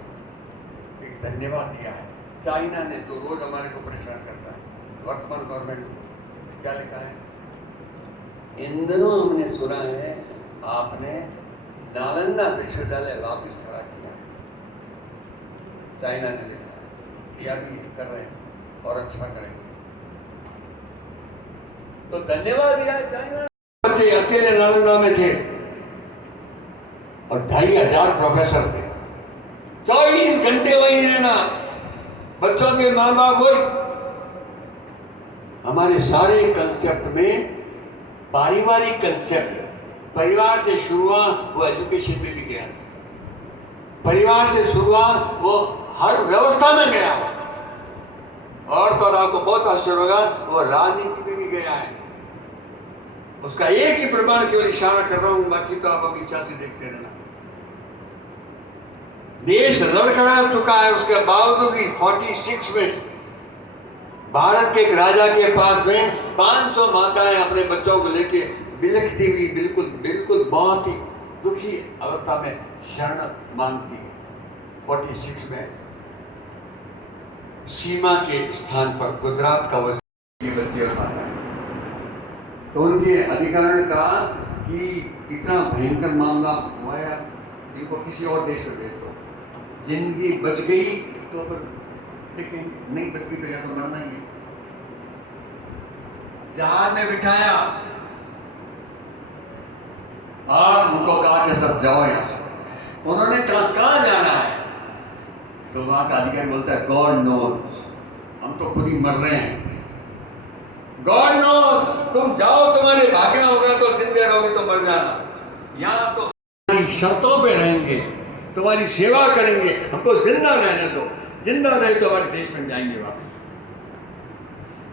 एक धन्यवाद दिया है। चाइना ने तो रोज हमारे को परेशान करता है, वर्तमान गवर्नमेंट क्या लिखा है, इन दिनों हमने सुना है आपने नालंदा विश्वविद्यालय वापिस खड़ा किया है, चाइना ने लिखा है, या भी कर रहे हैं और अच्छा करेंगे, तो धन्यवाद दिया है चाइना। बच्चे अकेले नालंदा में थे और 2500 प्रोफेसर थे, 24 घंटे वहीं रहना, बच्चों के माँ बाप वही। हमारे सारे कंसेप्ट में पारिवारिक कंसेप्ट, परिवार से शुरुआत वो एजुकेशन में भी गया, परिवार से शुरुआत वो हर व्यवस्था में गया, और तो आपको बहुत आश्चर्य होगा वो राजनीति में भी गया है। उसका एक ही प्रमाण केवल इशारा कर रहा हूं, बाकी तो आप अपनी इच्छा से देखते रहना। देश लड़खड़ा चुका है, उसके बावजूद भी 46 में भारत के एक राजा के पास में 500 माताएं अपने बच्चों को लेके बिलखती हुई, बिल्कुल बिल्कुल बहुत ही दुखी अवस्था में शरण मांगती है। 46 में सीमा के स्थान पर गुजरात का वजीर बच्चे और माता है, तो उनके अधिकारियों ने कहा कि इतना भयंकर मामला हुआ है, इनको किसी और देश में भेज दो, जिंदगी बच गई तो फिर देखेंगे, नहीं बच गई तो या तो मरना ही है। जहाज में बिठाया और उनको कहा कि सब जाओ यहाँ से। उन्होंने कहा कहाँ जाना है, तो वहां का अधिकारी बोलता है गॉड नोज, हम तो खुद ही मर रहे हैं। गॉड नोज, तुम जाओ, तुम्हारे भागना होगा तो जिंदे रहोगे तो मर जाना, यहाँ तो तुम्हारी शर्तों पे रहेंगे, तुम्हारी सेवा करेंगे, हमको जिंदा रहने दो, जिंदा रहे तो हमारे देश में जाएंगे वापस।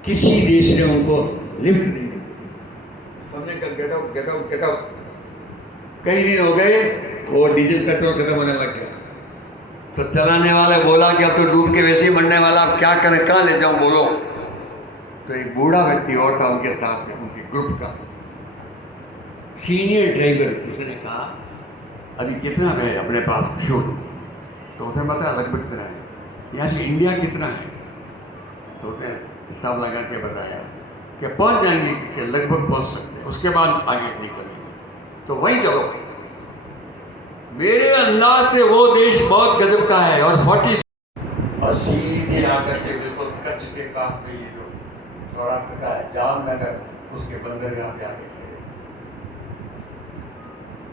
किसी देश ने उनको लिफ्ट नहीं दी, समझे कल get out get out get out. कई दिन हो गए, वो डीजल पेट्रोल खत्म होने लग गया, तो चलाने वाले बोला कि अब तो डूब के वैसे ही मरने वाला, अब क्या करें, कहाँ ले जाऊं, बोलो। तो एक बूढ़ा व्यक्ति और था उनके साथ में, उनके ग्रुप का सीनियर ड्राइवर, उसने कहा अभी कितना है अपने पास फ्यूल, तो उसने बताया लगभग कितना है, यहाँ से इंडिया कितना है, तो उसने हिसाब लगा के बताया कि पहुँच जाएंगे, कि लगभग पहुँच सकते हैं, उसके बाद आगे निकलेंगे, तो वहीं चलो। मेरे अंदाज से वो देश बहुत गजब का है, और 40 और सीधे आकर के बिल्कुल कच्छ के पास में ये जो सौराष्ट्र का है जामनगर, उसके बंदरगाह पे आगे खड़े,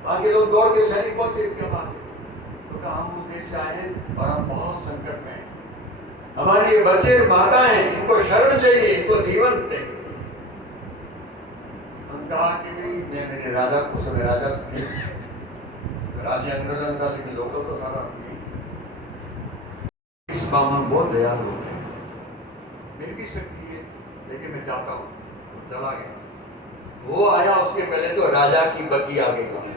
बाकी लोग दौड़ के सैनिक पहुंचे, इसके बाद तो कहा हम उस देश से आए हैं और हम बहुत संकट में हैं, हमारी ये बच्चे माता हैं, इनको शरण चाहिए, इनको जीवन चाहिए। हम कहा कि नहीं, मैं मेरे राजा को समय राजा थे, राज्य अंग्रेजों का, लेकिन लोगों को सारा इस बामन बहुत दयालु लोग हैं, मिल भी सकती है, लेकिन मैं चाहता हूँ चला गया। वो आया, उसके पहले तो राजा की बग्गी आ गई वहां,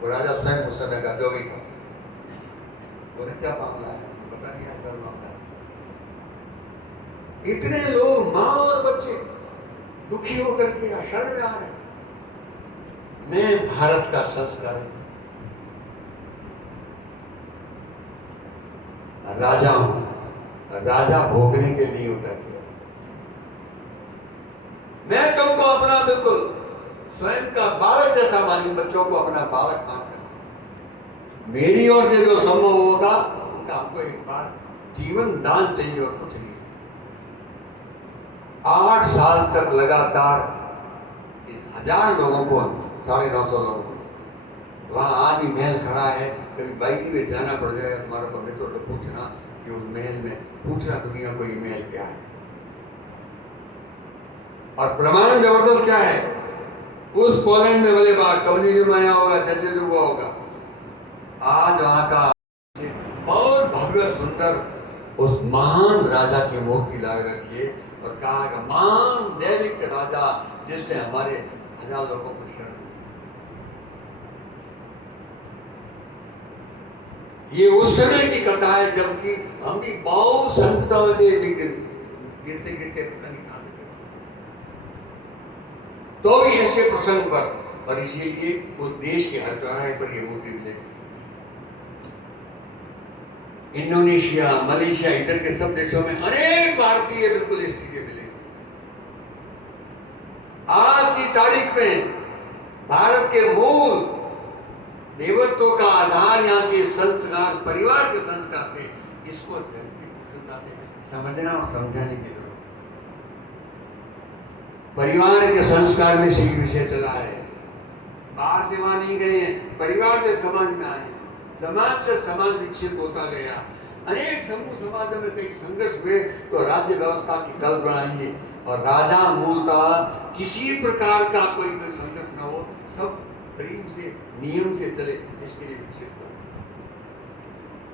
वो राजा स्वयं उस समय का जो भी था, बोले क्या मामला है, तो पता नहीं ऐसा मामला है। इतने लोग माँ और बच्चे दुखी होकर के शरण में आ रहे। मैं भारत का संस्कार राजा हूं, राजा भोगने के लिए उतर गया। मैं तुमको अपना बिल्कुल स्वयं का बालक जैसा मानूं, बच्चों को अपना बालक मानकर मेरी ओर से जो संभव होगा उनका हमको एक बार जीवन दान चाहिए और कुछ नहीं। 8 साल तक लगातार 1000 लोगों को, 950 लोगों को, वहाँ आज भी महल खड़ा है। कभी बाइक में जाना पड़ जाए हमारा पवित्र तो पूछना कि उस महल में, पूछना दुनिया को ये महल क्या है। और प्रमाण जबरदस्त क्या है, उस पोलैंड में भले बात कम्युनिज्म आया होगा, जर्जर हुआ होगा, आज वहाँ का बहुत भव्य सुंदर उस महान राजा की मूर्ति ला रखी है और कहा कि महान दैविक राजा जिसने हमारे 1000 लोगों को शरण दी। ये उस समय की कथा है जबकि हम भी बहुत संकटों से गिरते गिरते पता नहीं कहां गए, तो भी ऐसे प्रसंग पर, और इसीलिए उस देश के हर चौराहे पर ये मूर्ति मिलेगी। इंडोनेशिया, मलेशिया, इधर के सब देशों में अनेक भारतीय बिल्कुल इस चीज मिले। आज की तारीख में भारत के मूल देवत्व का आधार यहाँ के संस्कार, परिवार के संस्कार थे। इसको समझना और समझाने की जरूरत। परिवार के संस्कार में से विषय चला है, बाहर से वहां नहीं गए हैं, परिवार से समाज में आए, समाज से समाज विकसित होता गया। अनेक समूह समाजों में कई संघर्ष हुए तो राज्य व्यवस्था की कल्पना आई और राजा मूलतः किसी प्रकार का कोई संघर्ष न हो, सब प्रेम से नियम से चले, इसके लिए विकसित हुआ।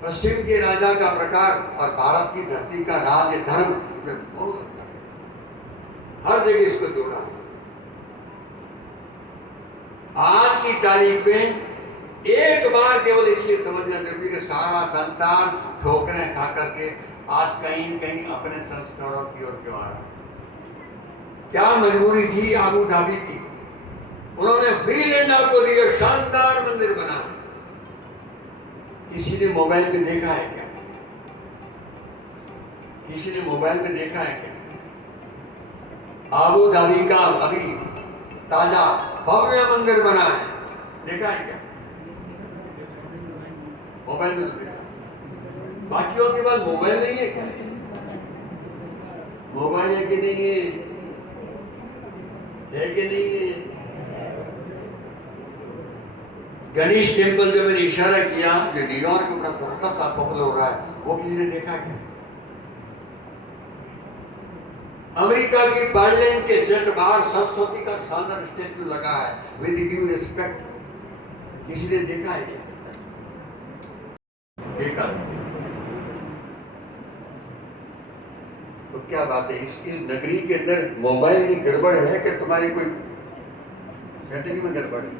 पश्चिम के राजा का प्रकार और भारत की धरती का राज्य धर्म इसमें बहुत अंतर है, हर जगह इसको जोड़ा है। आज की तारीख में एक बार केवल इसलिए समझना जरूरी है कि सारा संसार ठोकरें खा करके आज कहीं कहीं अपने संस्कारों की ओर क्यों आ रहा है। क्या मजबूरी थी आबू धाबी की, उन्होंने फ्रीलैंडर को दिया शानदार मंदिर बना। किसी ने मोबाइल में देखा है क्या? किसी ने मोबाइल में देखा है क्या? आबू धाबी का अभी ताजा भव्य मंदिर बना है, देखा है क्या? मोबाइल में तो देखा, बाकियों के पास मोबाइल नहीं है क्या? मोबाइल है कि नहीं है? है कि नहीं है? गणेश टेम्पल जो मैंने इशारा किया, जो न्यूयॉर्क में अपना सस्ता सा पॉपुलर हो रहा है, वो किसी ने देखा क्या? अमेरिका की पार्लियामेंट के जस्ट बाहर सरस्वती का शानदार स्टैचू लगा है, विद ड्यू रिस्पेक्ट, किसी ने देखा है क्या? देखा तो क्या बात है, इसकी नगरी के अंदर मोबाइल की गड़बड़ है कि तुम्हारी कोई सेटिंग में गड़बड़ है?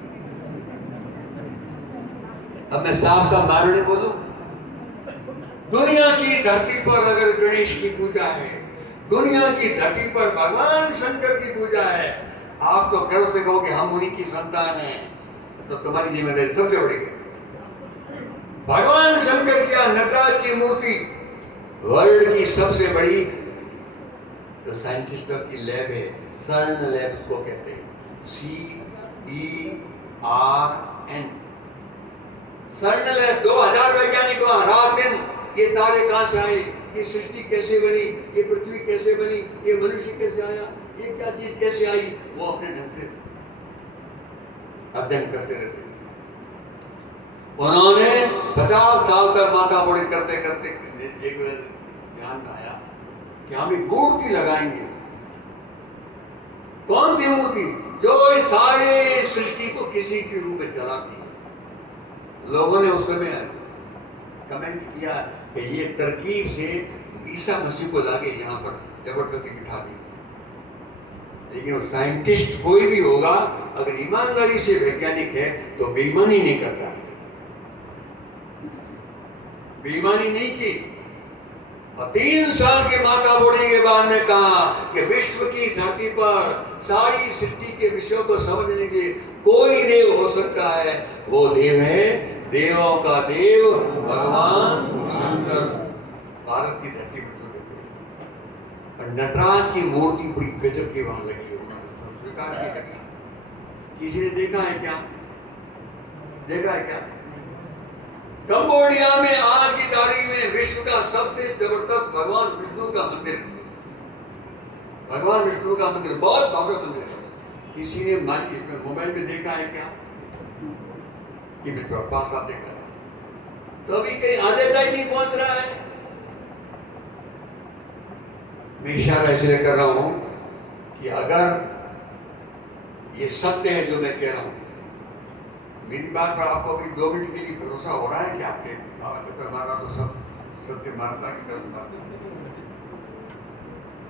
अब मैं साफ साफ मारने बोलूं, दुनिया की धरती पर अगर गणेश की पूजा है, दुनिया की धरती पर भगवान शंकर की पूजा है, आप तो गर्व से कहो कि हम उन्हीं की संतान हैं, तो तुम्हारी जिम्मेदारी सबसे बड़ी है। भगवान शंकर क्या नटराज की मूर्ति वर्ल्ड की सबसे बड़ी जो साइंटिस्टों की लैब है, CERN लैब को कहते हैं, CERN। CERN लैब 2000 वैज्ञानिक वहां रात दिन ये तारे कहां से आए, ये सृष्टि कैसे बनी, ये पृथ्वी कैसे बनी, ये मनुष्य कैसे आया, ये क्या चीज कैसे आई, वो अपने ढंग से अध्ययन करते रहते हैं। उन्होंने 50 साल तक माथा मुड़ी करते करते एक ध्यान में आया कि हम एक मूर्ति लगाएंगे। कौन सी मूर्ति? जो इस सारे सृष्टि को किसी के रूप में चलाती है। लोगों ने उस समय कमेंट किया कि ये तरकीब से ईसा मसीह को लाके यहाँ पर जबरदस्ती बिठा दी। लेकिन वो साइंटिस्ट कोई भी होगा, अगर ईमानदारी से वैज्ञानिक है तो बेईमानी नहीं करता, बेईमानी नहीं की। और 3 साल के माता बोली के बाद में कहा कि विश्व की धरती पर सारी सृष्टि के विषयों को समझने के कोई देव हो सकता है, वो देव है देवों का देव भगवान शंकर। भारत की धरती पर और नटराज की मूर्ति पूरी गजब की वहां लगी हो, स्वीकार नहीं करना। किसी ने देखा है क्या? देखा है क्या? कंबोडिया में आज की तारीख में विश्व का सबसे जबरदस्त भगवान विष्णु का मंदिर, भगवान विष्णु का मंदिर बहुत भव्य मंदिर है। किसी ने मोबाइल में देखा है क्या कि मेरे पास आप देखा है? तो अभी कहीं आधे तक नहीं पहुंच रहा है। मैं इशारा इसलिए कर रहा हूं कि अगर ये सत्य है जो मैं कह रहा हूं, मेरी बात पर आपको अभी 2 मिनट के लिए भरोसा हो रहा है कि आपके पर मारा तो सब सत्य मारता की तरफ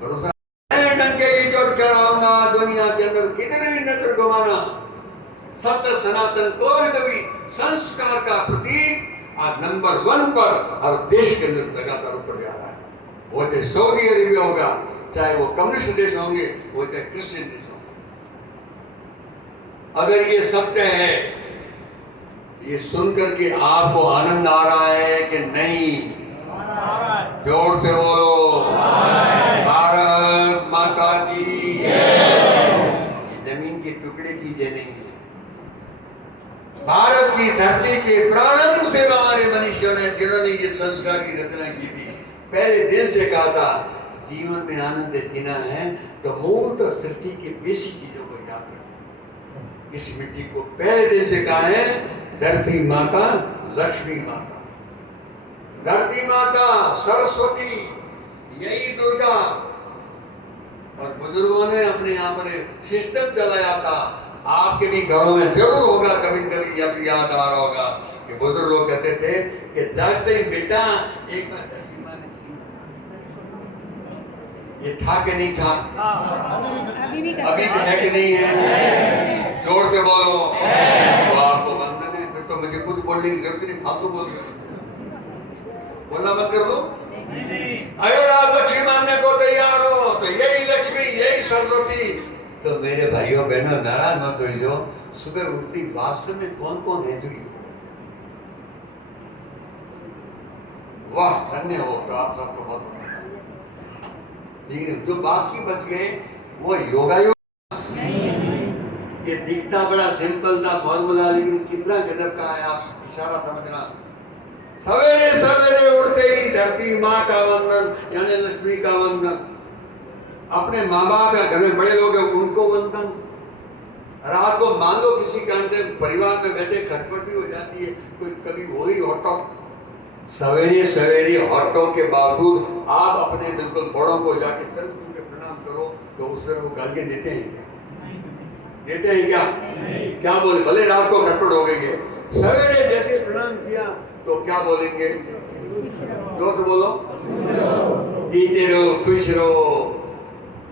भरोसा डंके की चोट कराऊंगा दुनिया के अंदर कितने भी नजर घुमाना, सत्य सनातन कोई कभी संस्कार का प्रतीक आज नंबर 1 पर हर देश के अंदर लगातार ऊपर जा रहा है। वो चाहे सऊदी अरेबिया होगा, चाहे वो कम्युनिस्ट देश होंगे, वो चाहे क्रिश्चियन देश होंगे। अगर ये सत्य है, ये सुनकर के आपको आनंद आ रहा है कि नहीं? जोर से बोलो भारत माता की। जमीन के टुकड़े की जय नहीं है। भारत की धरती के प्रारंभ से हमारे मनुष्यों ने, जिन्होंने ये संस्कार की रचना की थी, पहले दिन से कहा था जीवन में आनंद जीना है तो मूल तो सृष्टि की बेसिक चीजों को याद रखें। इस मिट्टी को पहले दिन से कहा है धरती माता, लक्ष्मी माता, धरती माता सरस्वती, यही दुर्गा। और बुजुर्गों ने अपने यहाँ पर सिस्टम चलाया था। आपके भी घरों में जरूर होगा, कभी कभी याद आ रहा होगा कि बुजुर्ग लोग कहते थे कि जागते ही बेटा एक बार ये था कि नहीं था? अभी भी है कि नहीं है? जोर से बोलो। तो आपको बनना नहीं, फिर तो मुझे कुछ बोलने की जरूरत नहीं, फालतू बोल रहे बोलना मत कर लो। अगर आप लक्ष्मी मानने को तैयार हो तो यही लक्ष्मी, यही सरस्वती। तो मेरे भाइयों बहनों नाराज मत हो जो सुबह उठती वास्तव में कौन कौन है जो वाह धन्य हो तो आप सबको बहुत। लेकिन जो बाकी बच गए वो योगायोग। ये दिखता बड़ा सिंपल था फॉर्मूला, लेकिन कितना गजब का है आप इशारा समझना। सवेरे सवेरे उठते ही धरती माँ का वंदन यानी लक्ष्मी का वंदन, अपने माँ बाप या घर में बड़े लोग हैं उनको वंदन। रात को मान लो किसी कारण से परिवार में बैठे खटपट भी हो जाती है, कोई कभी हो ही हॉटो, सवेरे सवेरे हॉटो के बावजूद आप अपने बिल्कुल बड़ों को जाके चल के प्रणाम करो तो उससे वो गालियां देते हैं क्या? देते हैं क्या? क्या बोले? भले रात को खटपट हो गई है, सवेरे जैसे प्रणाम किया तो क्या बोलेंगे? जो तो बोलो जीते रहो, खुश रहो।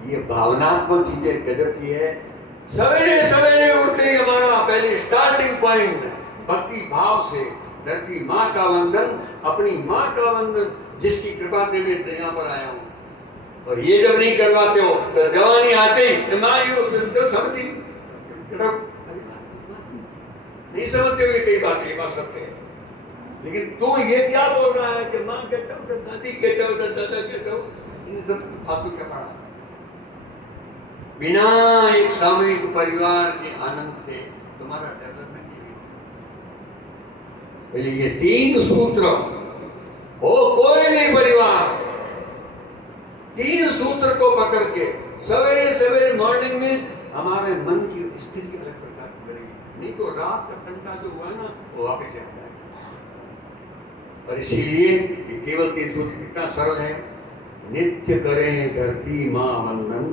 ये भावनात्मक चीजें गजब की है। सवेरे सवेरे उठते ही हमारा पहले स्टार्टिंग पॉइंट भक्ति भाव से धरती माँ का वंदन, अपनी माँ का वंदन जिसकी कृपा से मैं दुनिया पर आया हूँ। और ये जब नहीं करवाते हो तो जवानी आते ही माँ तो समझती नहीं समझते हुए कई बातें, ये बात सत्य है। लेकिन तू ये क्या बोल रहा है कि माँ कहता हूँ, दादी कहता हूँ, दादा कहता हूँ, इन सब फालतू क्या पड़ा? बिना एक सामूहिक परिवार के आनंद से तुम्हारा डेवलपमेंट नहीं। ये 3 सूत्र हो कोई नहीं परिवार, 3 सूत्र को पकड़ के सवेरे सवेरे मॉर्निंग में हमारे मन की स्थिति अलग प्रकार की बनेगी। नहीं तो रात का ठंडा जो हुआ ना वो वापस आ जाएगा। और इसीलिए केवल 3 सूत्र कितना सरल है। नित्य करें धरती माँ वंदन,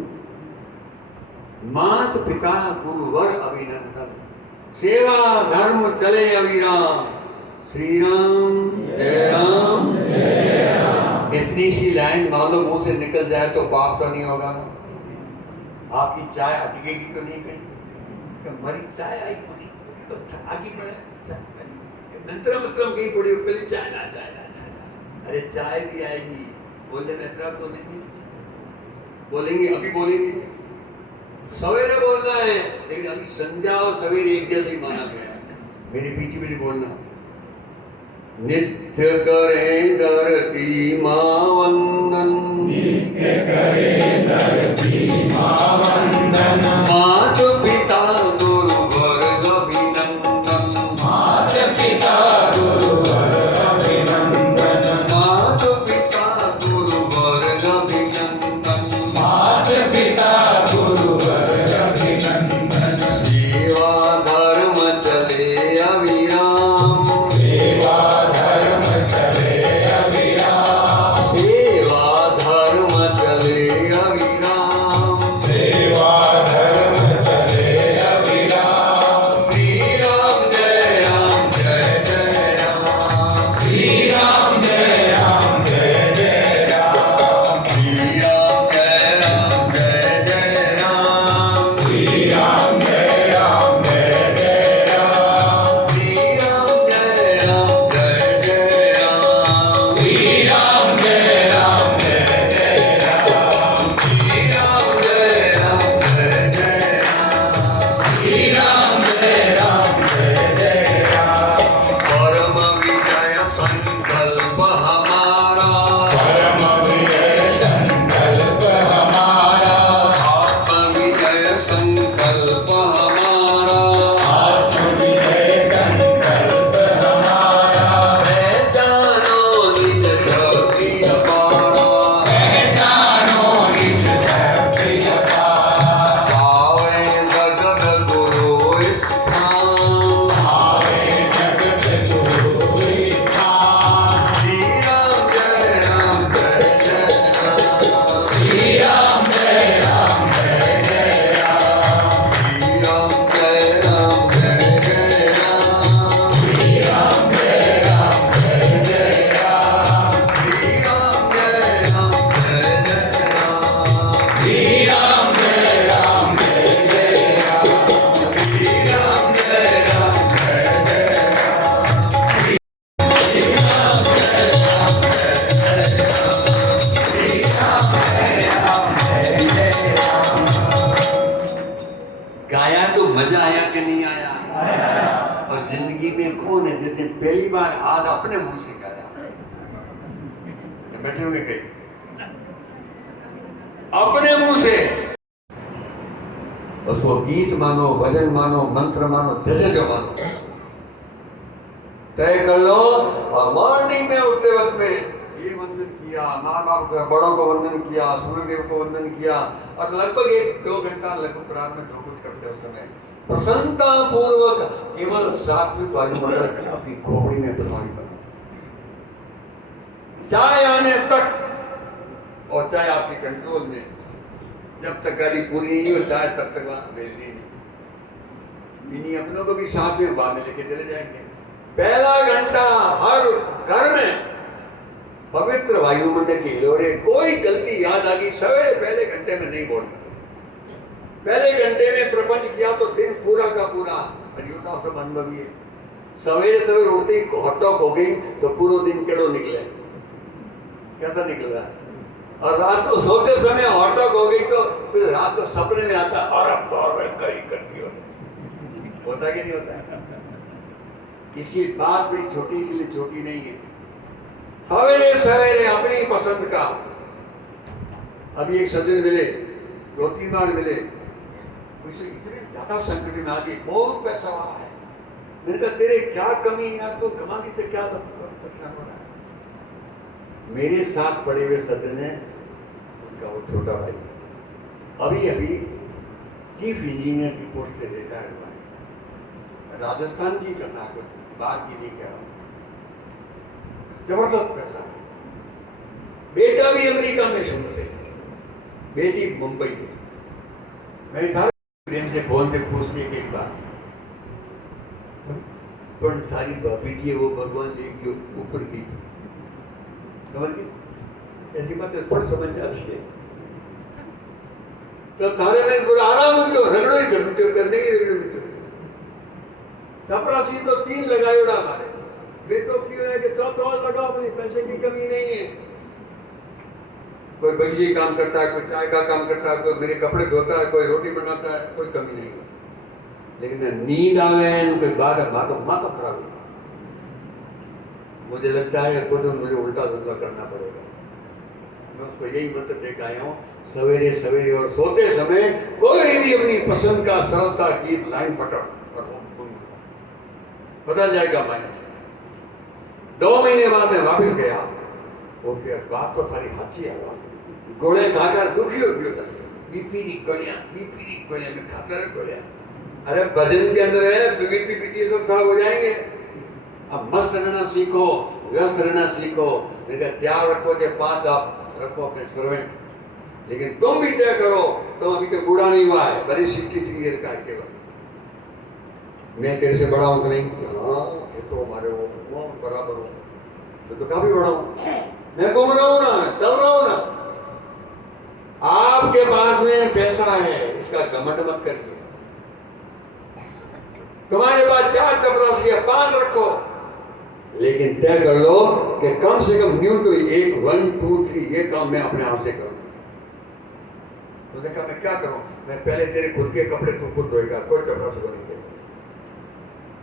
मात पिता गुरुवर अभिनंदन, सेवा धर्म चले अविराम, श्री राम जय राम जय राम। इतनी सी लाइन मालूम मुंह से निकल जाए तो पाप तो नहीं होगा ना? आपकी चाय अटकेगी तो नहीं कहीं? मरी चाय आई पूरी तो आगे बढ़े मतलब कहीं पड़ी पहले चाय ना चाय ना, अरे चाय भी आएगी, बोलने में इतना तो नहीं बोलेंगे, अभी बोलेंगे सवेरे बोलना है, लेकिन अभी संध्या और सवेरे एक जैसे ही माना गया है। मेरे पीछे भी बोलना। नित्य करे धरती माँ वंदन, नित्य करे धरती माँ वंदन, मात पिता गुरुवर अभिनंदन, मात पिता गुरुवर मजा आया कि नहीं आया? और जिंदगी में कौन है जिसने पहली बार आज अपने मुंह से गाया? बैठे हुए कहीं अपने मुंह से उसको गीत मानो, भजन मानो, मंत्र मानो, जैसे जो मानो, तय कर लो। और मॉर्निंग में उठते वक्त में ये वंदन किया, माँ बाप को, बड़ों को वंदन किया, सूर्यदेव को वंदन किया, और लगभग 1-2 घंटा लगभग प्रार्थ में जो कुछ करते उस समय प्रसन्नता पूर्वक केवल सात्विक वायुमंडल अपनी खोपड़ी में प्रभावी बना, चाय आने तक और चाय आपके कंट्रोल में, जब तक गाड़ी पूरी नहीं हो चाय तब तक वहां भेजनी नहीं। इन्हीं अपनों को भी साथ में बाद में लेके चले जाएंगे। पहला घंटा हर घर में पवित्र वायुमंडल की हिलोरे, कोई गलती याद आ गई सवेरे पहले घंटे में नहीं बोलना। पहले घंटे में प्रपंच किया तो दिन पूरा का पूरा, परियोजना सब अनुभवी है। सवेरे सवेरे उठते ही हॉटॉक हो गई तो पूरा दिन केड़ो निकले, कैसा निकल रहा है। और रात को सोते समय हॉटॉक हो गई तो फिर रात को सपने में आता और अब तो और कहीं करती होता कि नहीं होता है? किसी बात बड़ी छोटी के लिए छोटी नहीं है। सवेरे सवेरे अपनी पसंद का, अभी एक सज्जन मिले, 2-3 बार मिले, मुझसे इतने ज्यादा संकट में आ गए, बहुत पैसा वाला है। मैंने कहा तेरे क्या कमी है, आपको कमा दी तो क्या परेशान हो रहा है? मेरे साथ पड़े हुए सज्जन है, उनका वो छोटा भाई अभी अभी चीफ इंजीनियर की पोस्ट से रिटायर हुआ है, राजस्थान की करना, कुछ बाहर की नहीं कह रहा, जबरदस्त पैसा है। बेटा भी अमेरिका में शुरू से, बेटी मुंबई में। मैं था प्रेम से बोलते पूछते एक बार, पर सारी बेटी है वो भगवान लेके ऊपर की, समझ गए? ऐसी बात थोड़ी समझ जाती है। तो थारे में पूरा आराम हो गया, रगड़ो ही करने की रगड़ो। चपरासी तो 3 लगाए उड़ा हमारे, वे तो क्यों है कि तो लगाओ, अपनी पैसे की कमी नहीं है। कोई बगीचे काम करता है, कोई चाय का काम करता है, कोई मेरे कपड़े धोता है, कोई रोटी बनाता है, कोई कमी नहीं है। लेकिन नींद आवे कोई बात माता खराब हुई, मुझे लगता है खुद मुझे उल्टा सुल्टा करना पड़ेगा। मैं उसको यही मंत्र दे के आया हूँ, सवेरे सवेरे और सोते समय कोई भी अपनी पसंद का सरलता गीत लाइन पकड़ और बदल जाएगा माइंड। 2 महीने बाद मैं वापिस गया, ओके बात तो सारी हाथी है, गोले खाकर दुखी हो गया, बीपी की गोलियां में खाता है गोलियां। अरे भजन के अंदर है, बीपी पीटी सब खराब हो जाएंगे। अब मस्त रहना सीखो, व्यस्त रहना सीखो, त्याग रखो के 5 आप रखो अपने सर्वेंट, लेकिन तुम भी तय करो, तुम अभी तो बूढ़ा नहीं हुआ है, बड़ी 63 ईयर का है केवल। मैं तेरे से बड़ा हूं कि नहीं? हाँ ये तो हमारे वो बराबर हो, मैं तो काफी बड़ा हूं, मैं घूम रहा हूं ना, चल रहा हूं ना। आपके पास में पैसा है, इसका घमंड मत करिए। तुम्हारे पास 4 चपरासी है, 5 रखो, लेकिन तय कर लो कि कम से कम न्यू तो 1 2 3 ये काम मैं अपने हाथ से करूं। तो देखा मैं क्या करूं, मैं पहले तेरे खुद के कपड़े तू खुद धोएगा, कोई चपरासी को नहीं देगा।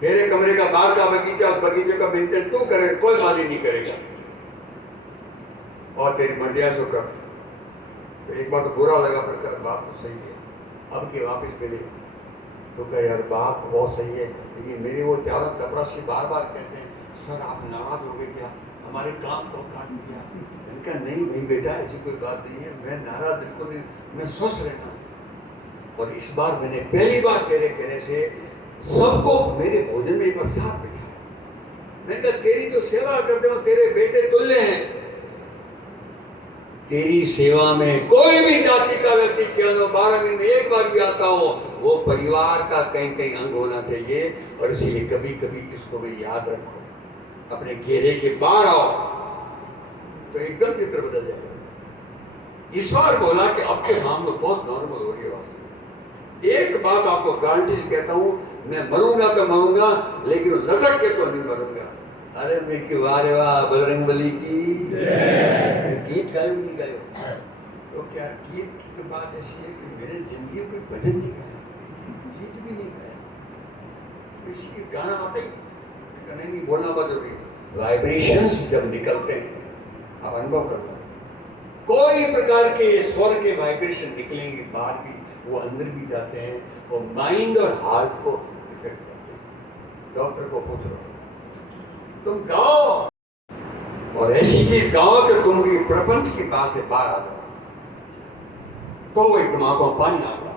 तेरे कमरे का बाहर का बगीचा, उस बगीचे का मेंटेन तू करेगा, कोई माली नहीं करेगा। और तेरी मंडिया जो कर, तो एक बार तो बुरा लगा, पर बात तो सही है। अब के वापिस मिले तो कह यार बात बहुत सही है, लेकिन मेरे वो 4 चपरासी बार बार कहते हैं सर आप नाराज हो गए क्या, हमारे काम तो काट दिया। इनका नहीं भाई बेटा ऐसी कोई बात नहीं है, मैं नाराज बिल्कुल नहीं, मैं स्वस्थ रहता हूँ। और इस बार मैंने पहली बार तेरे कहने से सबको मेरे भोजन में एक बार साथ बिठाया। मैंने कहा तेरी जो सेवा करते हो तेरे बेटे तुल्य हैं, तेरी सेवा में कोई भी जाति का व्यक्ति क्यों न 12 महीने में एक बार भी आता हो, वो परिवार का कहीं कहीं अंग होना चाहिए। और इसलिए कभी कभी इसको भी याद रखो, अपने घेरे के बाहर आओ तो एकदम चित्र बदल जाएगा। इस बार बोला कि अब के मामले बहुत नॉर्मल हो रही है। एक बात आपको गारंटी से कहता हूं, मैं मरूंगा तो मरूंगा, लेकिन लटक के तो नहीं मरूंगा। अरे मैं क्यों, वारे वाह बजरंग बली की गीत गायो नहीं गायो, तो क्या गीत की बात ऐसी है कि मेरे जिंदगी में भजन नहीं गाया, गीत भी नहीं गाया, किसी की गाना आते ही नहीं बोलना बहुत जरूरी है। वाइब्रेशंस जब निकलते हैं आप अनुभव करते हैं, कोई प्रकार के स्वर के वाइब्रेशन निकलेंगे बाहर भी, वो अंदर भी जाते हैं, वो माइंड और हार्ट को इफेक्ट करते हैं। डॉक्टर को पूछ रहा तुम गाओ और ऐसी चीज गाओ कि तुम ये प्रपंच की बात से बाहर आ जाओ, तो वो एकदम आंखों में पानी आ गया।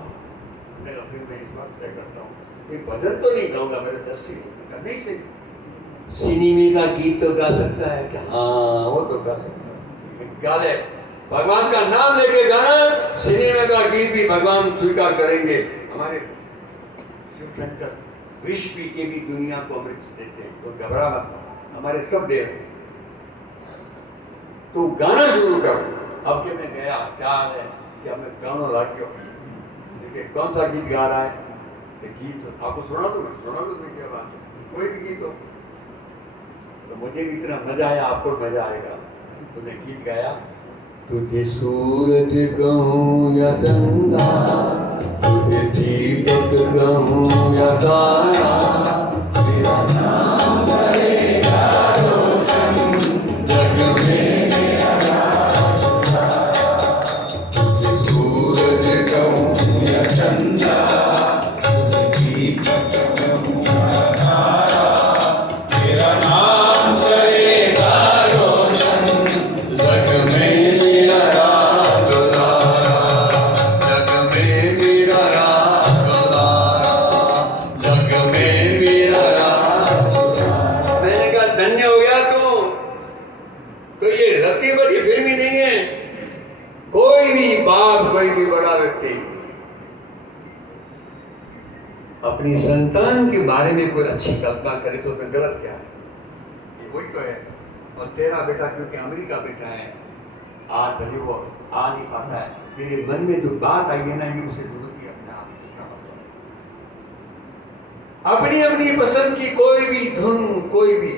फिर मैं इस बात तय करता हूँ ये भजन तो नहीं गाऊंगा, मेरे दस्ती नहीं से सिनेमे का गीत तो गा सकता है कि हाँ वो तो गा सकता है, गा ले भगवान का नाम लेके गाना, सिनेमे का गीत भी भगवान स्वीकार करेंगे। हमारे शिव शंकर विष पी के भी दुनिया को अमृत देते हैं, तो घबरा मत, हमारे सब देव हैं। तो गाना शुरू कर। अब के मैं गया क्या है कि अब मैं गाना ला के देखिए कौन सा गीत गा रहा है, गीत आपको सुना दो, मैं सुना दो क्या बात है, कोई भी गीत हो। तो मुझे भी इतना मजा आया, आपको मजा आएगा। तो मैं गीत गाया, तुझे सूरज कहूँ या चंदा, तुझे दीपक कहूँ या तारा, तेरा नाम करेगा रोशन जग में मेरा नाम। तुझे सूरज कहूँ या चंदा, तुझे दीपक कहूँ या तारा, तेरा नाम करेगा रोशन जग में मेरा राग लारा, जग में मेरा राग लारा, जग में मेरा राग लारा। मैंने कहा धन्य हो गया तू, तो ये रत्ती भरी फिल्मी नहीं है। कोई भी बाप, कोई भी बड़ा व्यक्ति अपनी संतान के बारे में कोई अच्छी कल्पना करे तो उसमें गलत क्या है? ये वही तो है। और तेरा बेटा क्योंकि अमेरिका बेटा है, आज भले वो आ नहीं पाता है, तेरे मन में जो बात आई है ना, ये उसे जरूरत है अपने आप अपनी अपनी पसंद की कोई भी धुन, कोई भी।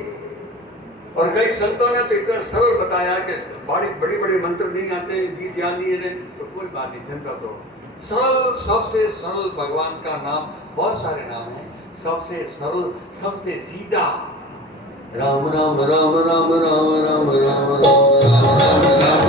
और कई संतों ने तो इतना सरल बताया कि बड़ी बड़ी बड़ी मंत्र नहीं आते, गीत याद नहीं है, तो कोई बात नहीं, जनता तो सरल, सबसे सरल भगवान का नाम, बहुत सारे नाम हैं, सबसे सरल, सबसे सीधा राम राम राम राम राम राम राम राम राम राम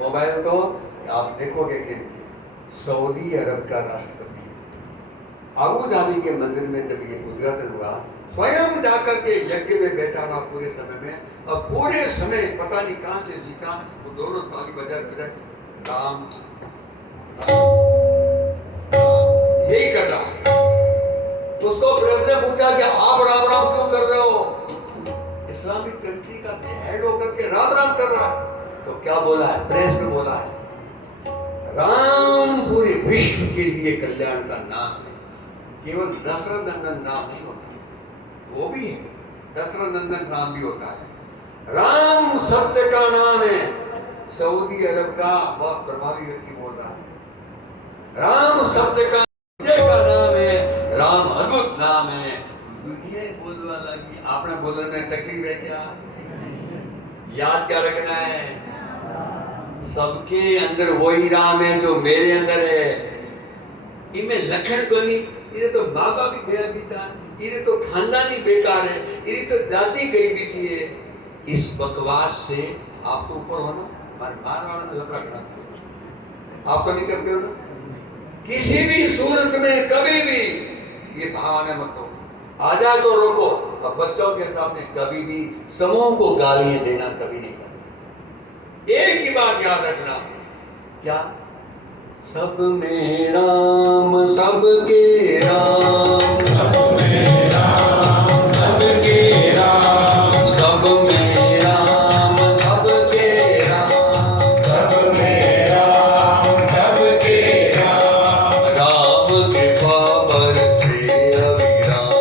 मोबाइल को आप देखोगे कि सऊदी अरब का राष्ट्रपति अबू धाबी के मंदिर में जब ये उद्घाटन हुआ, स्वयं जाकर के यज्ञ में बैठा रहा पूरे समय में, और पूरे समय पता नहीं कहां से सीखा, वो दोनों ताली बजा राम यही कर रहा। उसको प्रेस ने पूछा कि आप राम राम क्यों कर रहे हो? इस्लामिक कंट्री का हेड होकर के राम राम कर रहा है। तो क्या बोला है? प्रेस में बोला है राम पूरे विश्व के लिए कल्याण का नाम है, केवल दशरथ नंदन नाम नहीं होता, वो भी है, दशरथ नंदन नाम भी होता है। राम सत्य का नाम है। सऊदी अरब का बहुत प्रभावी व्यक्ति बोल रहा है राम सत्य का नाम है, राम अद्भुत नाम है। दुनिया बोलने वाला की आपने बोलने में तकलीफ है क्या? याद क्या रखना है? सबके अंदर वही राम है जो मेरे अंदर है। इनमें लखन को नहीं, ये तो माँ बाप भी बेकार भी था, ये तो खानदानी बेकार है, ये तो जाति गई भी थी है। इस बकवास से आपको ऊपर होना, मार वाला लफड़ा करना, आप तो नहीं करते हो ना? किसी भी सूरत में कभी भी ये बहाना मत हो, आजा तो रोको। अब बच्चों के सामने कभी भी समूह को गालियां देना कभी नहीं करना। एक ही बात याद रखना, क्या? सब में राम सबके राम, सब में राम सबके राम, सब में राम सबके राम, सब में राम सबके राम। राम कृपा बरसे अविराम,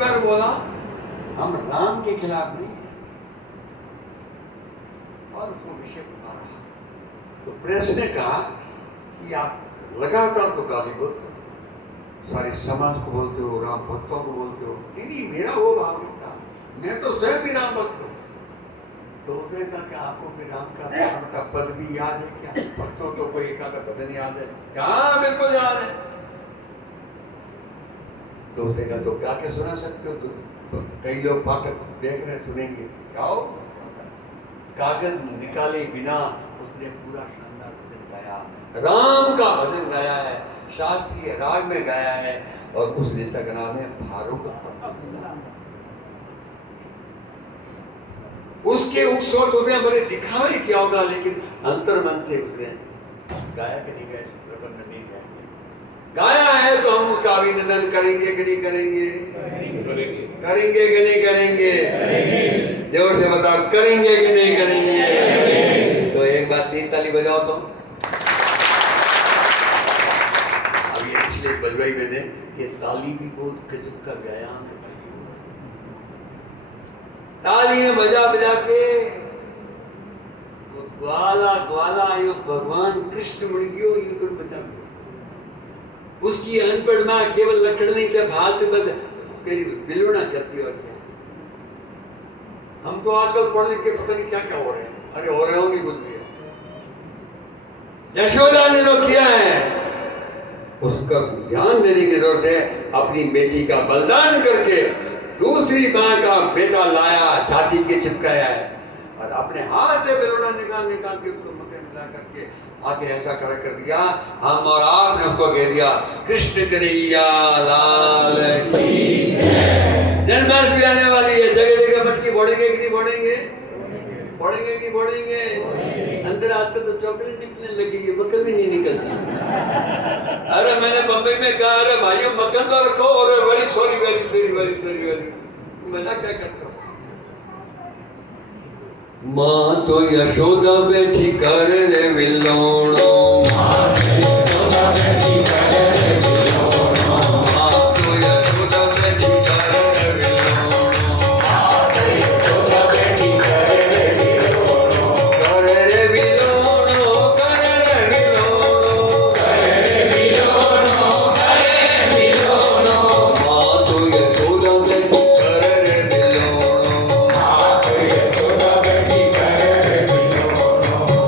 पर बोला हम राम के खिलाफ नहीं हैं। और उसको विषय मारा। तो प्रेस ने कहा कि आप लगातार तो गाली बोलते हो, सारे समाज को बोलते हो, राम भक्तों को बोलते हो। नहीं, मेरा वो भाव नहीं था, मैं तो स्वयं भी राम भक्त हूँ। तो उसने कहा कि आपको भी राम का पद भी याद है क्या? भक्तों तो कोई एक आधा भजन याद है? कहाँ, बिल्कुल याद है। तो उसने कहा तो क्या क्या सुना सकते हो तुम? कई लोग पाकर देख रहे सुनेंगे। गाओ। कागज निकाले बिना उसने पूरा शानदार भजन गाया, राम का भजन गाया है, शास्त्रीय राग में गाया है। और उस नेता का नाम है फारूक अब्दुल्ला। उसके उत्सव तो बड़े दिखावे क्या होगा, लेकिन अंतर मन से उसने गाया कि नहीं गाया, प्रबंध नहीं गाया। गाया है तो हम उसका अभिनंदन करेंगे कि नहीं करेंगे? करेंगे कि नहीं करेंगे? जोर से बताओ, करेंगे कि नहीं करेंगे? तो एक बात 3 ताली बजाओ तो। अब ये पिछले बजवाई में ने ये ताली भी बहुत गजब का व्यायाम है। तालियां बजा बजा के ग्वाला ग्वाला यो भगवान कृष्ण बन गयो, ये तो बजा। उसकी अनपढ़ माँ केवल लकड़ नहीं थे, फालतू बस बिलवना करती और क्या। हमको आजकल पढ़ लिख के पता नहीं क्या क्या हो रहे हैं। अरे हो रहे होंगे कुछ भी। यशोदा ने जो किया है उसका ध्यान देने की जरूरत है। अपनी बेटी का बलिदान करके दूसरी माँ का बेटा लाया, छाती के चिपकाया है और अपने हाथ से बिलवना निकाल के उसको मक्के मिला करके आगे ऐसा कर दिया। हम और आपने उसको कह दिया कृष्ण कन्हैया लाल की जय। जन्माष्टमी आने वाली है, जगह जगह मटकी फोड़ेंगे कि नहीं फोड़ेंगे? फोड़ेंगे कि फोड़ेंगे? अंदर आते तो चॉकलेट निकलने लगी है, मक्खन भी नहीं निकलती। अरे मैंने बम्बई में कहा, अरे भाइयों मक्खन तो रखो। और वेरी सॉरी मैं क्या करता हूँ। माँ तो यशोदा बैठी कर रे विलोणो, माँ तो यशोदा बैठी कर रे विलोणो, माँ तो यशोदा बैठी कर रे विलोणो, माँ तो यशोदा बैठी कर रे विलोणो, कर रे विलोणो, कर रे विलोणो, कर रे विलोणो, कर रे विलोणो। माँ तो यशोदा बैठी कर रे विलोणो, माँ तो यशोदा बैठी कर रे विलोणो।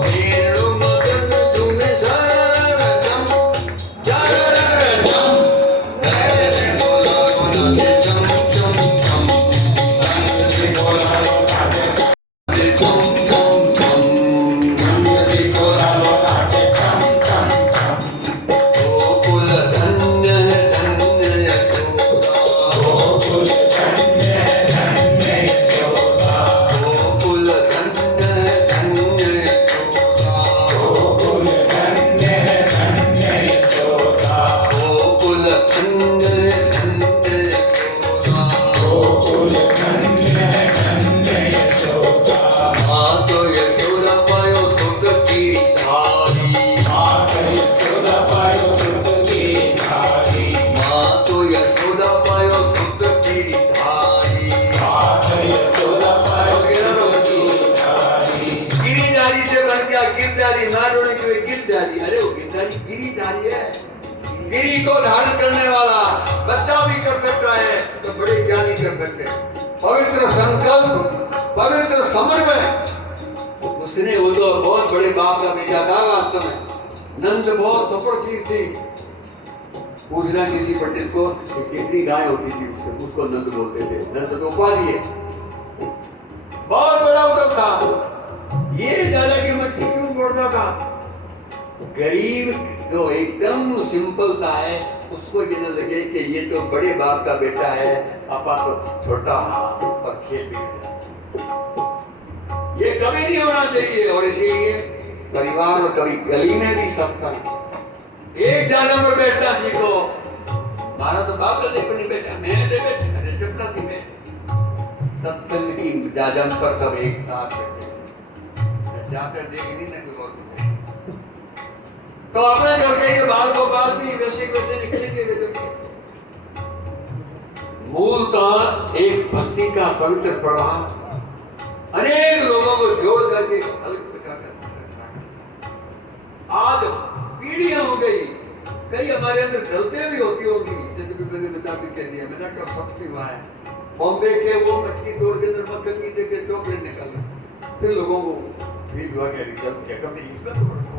तेरू मगन तुम्हें जरररजम, जरररजम, नंद से बोला नाचे चम चम चम, नंद से बोला नाचे चम चम चम, नंद से बोला नाचे चम चम चम। गोकुल धन्य धन्य यशोदा, गोकुल धन्य धन्य यशोदा, गोकुल धन्य धन्य यशोदा, गोकुल धन्य धन्य यशोदा, गोकुल धन्य धन्य यशोदा, गोकुल धन्य धन्य यशोदा। माँ तो यशोदा पायो सुख की धारी, माँ तो यशोदा पायो सुख की धारी, माँ तो यशोदा पायो सुख की धारी, माँ तो यशोदा पायो सुख की धारी। गिरिधारी से बन गया गिरधारी, ना रोने के लिए गिरधारी। अरे वो गिरधारी गिरिधारी है, गिरी को धारण करने वाला। बच्चा भी कर सकता है तो बड़े ज्ञानी कर सकते हैं। पवित्र संकल्प, पवित्र समन्वय, उसने वो तो बहुत बड़े बाप का बेटा था वास्तव में। नंद बहुत सफल चीज थी। पूछना किसी पंडित को कि कितनी गाय होती थी, उसको नंद बोलते थे। नंद तो उपाधि है, बहुत बड़ा उद्योग था। ये दादा की मटकी क्यों फोड़ता था? गरीब जो एकदम सिंपलता है उसको ये न लगे कि ये तो बड़े बाप का बेटा है, अपा तो छोटा हाथ और खेल भी रहा। ये कभी नहीं होना चाहिए। और इसीलिए परिवार और कभी गली में भी सबका एक जगह पर बैठना सीखो। मारा तो बाप का देखो नहीं बेटा, मैं दे बेटा, अरे चुपना सी मैं। सत्संग की जाजम पर सब एक साथ बैठे, जाकर देखनी ना कोई और तो अपने घर के ये बाल को बाल भी वैसे निकलेंगे। मूलतः एक भक्ति का पवित्र प्रवाह अनेक लोगों को जोड़ करके एक अलग प्रकार का आज पीढ़ियां हो गई, कई हमारे अंदर गलतियां भी होती होगी, जैसे कि मैंने बता भी कह दिया, मैंने कहा सबसे हुआ है बॉम्बे के वो मटकी तोड़ के अंदर मक्खन की देखे चॉकलेट निकाला, फिर लोगों को फील हुआ कि रिजल्ट चेकअप में इसका तो रखो।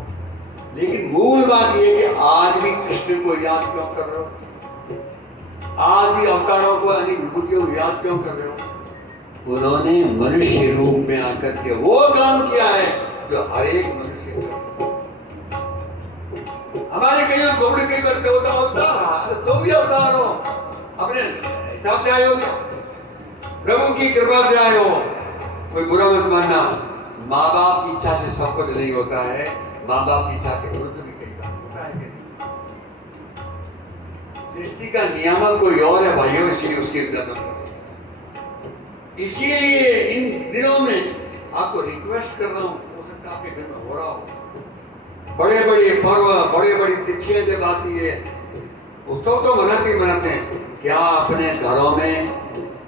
लेकिन मूल बात ये कि आज भी कृष्ण को याद क्यों कर रहे हो, आज भी अवतारों को अनेक विभूतियों को याद क्यों कर रहे हो? उन्होंने मनुष्य रूप में आकर के वो काम किया है जो हर एक मनुष्य को। हमारे कई लोग घोड़े कई करते होता अवतार, तो भी अवतार हो, अपने हिसाब से आए हो क्या? प्रभु की कृपा से आए हो, कोई बुरा मत मानना। माँ बाप की इच्छा से सब कुछ नहीं होता है, माँ बाप की इच्छा के विरुद्ध भी कई बार होता है। सृष्टि का नियामक कोई और है भाइयों, इसलिए उसकी इज्जत। इसीलिए इन दिनों में आपको रिक्वेस्ट कर रहा हूँ, हो सकता है आपके घर में हो रहा हो, बड़े बड़े पर्व, बड़े बड़ी तिथियां जब आती है, उत्सव तो मनाते हैं, क्या अपने घरों में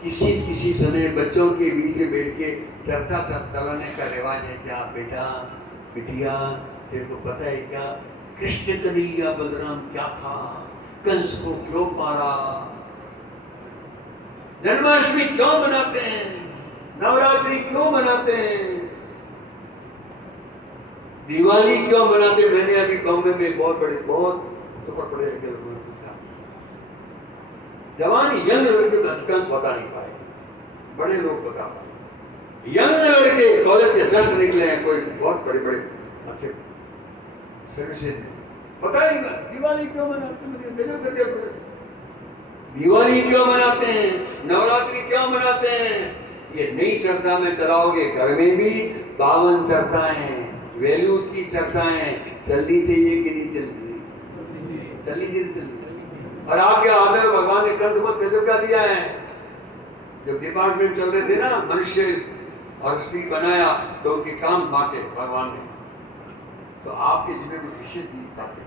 किसी समय बच्चों के बीच में बैठ के चर्चा चलाने का रिवाज है क्या? बेटा बिटिया तेरे को पता है क्या कृष्ण कन्हैया बलराम क्या था, कंस को क्यों मारा, जन्माष्टमी क्यों मनाते हैं, नवरात्रि क्यों मनाते हैं, दिवाली क्यों मनाते? मैंने अभी बॉम्बे में बहुत सुपर बड़े लोगों ने पूछा, जवान यंग लड़के का अधिकांश बता नहीं पाए, बड़े लोग बता पाए। यंग लड़के कॉलेज के जस्ट निकले हैं, कोई बहुत बड़े अच्छे सर्विसेज पता ही नहीं दिवाली क्यों मनाते हैं, दिवाली क्यों मनाते हैं, नवरात्रि क्यों मनाते हैं। ये नई चर्चा में चलाओगे, घर में भी 52 चर्चाएं, वैल्यू की चर्चाएं चलनी चाहिए कि नहीं चलनी चाहिए? और आपके आदर भगवान ने कंठ को तेजो क्या दिया है? जब डिपार्टमेंट चल रहे थे ना, मनुष्य और स्त्री बनाया तो उनके काम बांटे भगवान ने, तो आपके जिम्मे में विशेष दी पाते,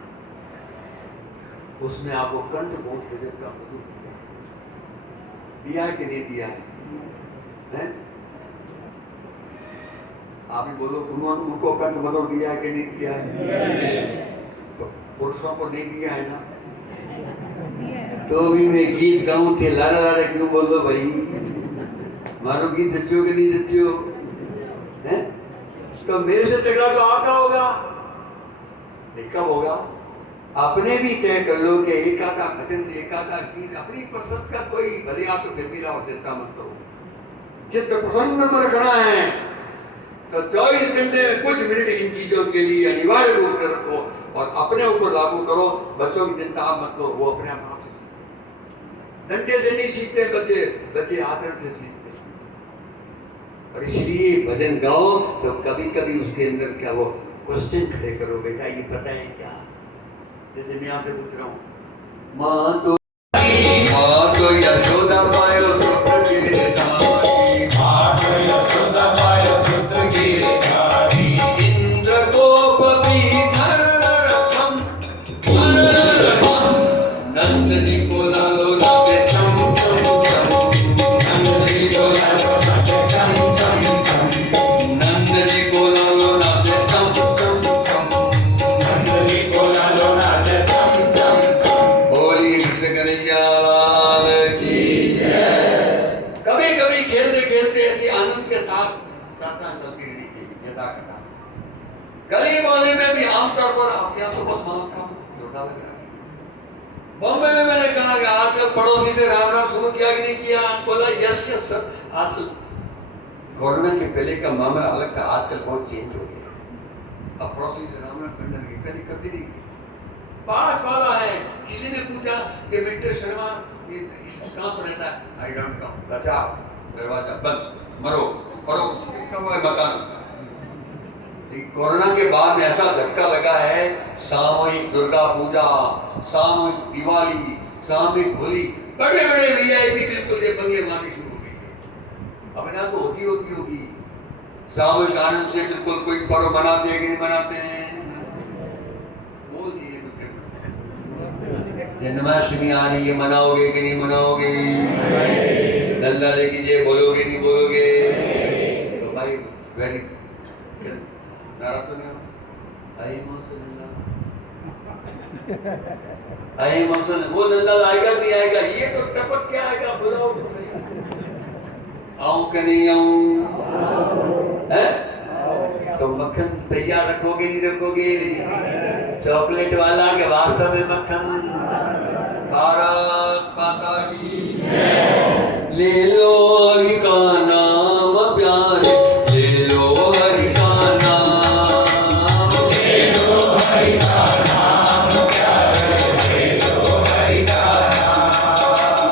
उसमें आपको कंठ बहुत तेजो का दिया है कि नहीं दिया है? आप ही बोलो, उनको कंठ मतलब दिया है कि नहीं दिया है? तो पुरुषों को नहीं दिया है ना? तो भी मैं गीत गाऊं थे लारा लारा क्यों बोल दो भाई, मानो गीत जच्चो कि नहीं जच्चो है? तो मेरे से तगड़ा तो आपका होगा, कब होगा? अपने भी तय कर लो कि एकाधा भजन, एकाधा गीत अपनी पसंद का, कोई भले आप तो गंभीरा और चिंता मत करो, चित्त प्रसन्न में रखना है तो 24 घंटे में कुछ मिनट इन चीजों के लिए अनिवार्य रूप से रखो और अपने ऊपर लागू करो। बच्चों की चिंता आप मत करो, वो अपने आप डंडे से नहीं सीखते बच्चे आचरण से सीखते। और इसलिए भजन गाओ तो कभी कभी उसके अंदर क्या वो क्वेश्चन खड़े करो, बेटा ये पता है क्या? जैसे मैं आपसे पूछ रहा हूँ, माँ तो यशोदा पायो सूत्र गिरधारी, माँ तो यशोदा पायो सूत्र गिरधारी, इंद्र गोप बीधर रथम नंदनी को लालो नाचे चम चम चम, नंदनी को लालो नाचे चम चम चम, नंदनी को लालो नाचे चम चम चम, नंदनी को लालो नाचे चम चम चम। बोली कृष्ण कन्हैया लाल की जय। कभी कभी खेलते खेलते ऐसे आनंद के साथ चर्चा चलती रहनी चाहिए, यथा कथा। गली मोहल्ले में भी आमतौर पर आपके यहाँ तो बहुत मानता हूँ, झूठा लग रहा है। बॉम्बे में मैंने कहा कि आजकल पड़ोसी से राम राम शुरू किया कि नहीं किया? बोला यस सर। आजकल गवर्नमेंट के पहले का मामला अलग था, आजकल बहुत चेंज हो गया। अब पड़ोसी से राम राम करने की पहले करती नहीं। 5 वाला है, किसी ने पूछा कि मिस्टर शर्मा ये कहाँ पर रहता है? I don't know. बचा दरवाजा बंद, मरो मरो मकान। कोरोना के बाद में ऐसा झटका लगा है, सामूहिक दुर्गा पूजा, सामूहिक दिवाली, सामूहिक होली, बड़े बड़े वीआईपी बिल्कुल ये बंगले मारनी शुरू हो गई। अब ना तो होगी सामूहिक आनंद से बिल्कुल कोई पर्व मनाते हैं कि नहीं मनाते हैं? बोल दीजिए जन्माष्टमी आ रही है, मनाओगे कि नहीं मनाओगे? दल्ला लेके जे बोलोगे नहीं बोलोगे? तो भाई वेरी नाराज तो नहीं हो? आई मौसम वो दल्ला आएगा नहीं आएगा, ये तो टपक क्या आएगा, बुलाओ तो सही। आऊं कि नहीं आऊं? है तो मक्खन तैयार रखोगे नहीं रखोगे? चॉकलेट वाला के वास्तव में मक्खन। भारत माता की ले लो हरि का नाम प्यारे, ले लो हरि का नाम, ले लो हरि का नाम प्यारे, ले लो हरि का नाम,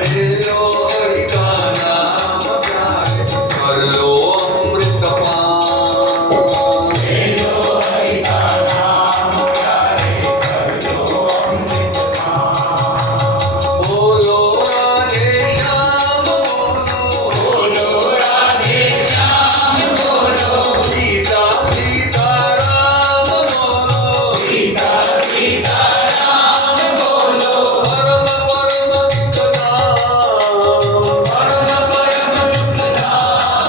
ले लो हरि का नाम प्यारे, कर लो अमृत पान, ले लो हरि का नाम प्यारे, कर लो अमृत पान। बोलो राधे श्याम बोलो राधे श्याम बोलो, सीता सीता राम बोलो, सीता सीता राम बोलो, परम परम सुखदाम, परम परम सुखदाम,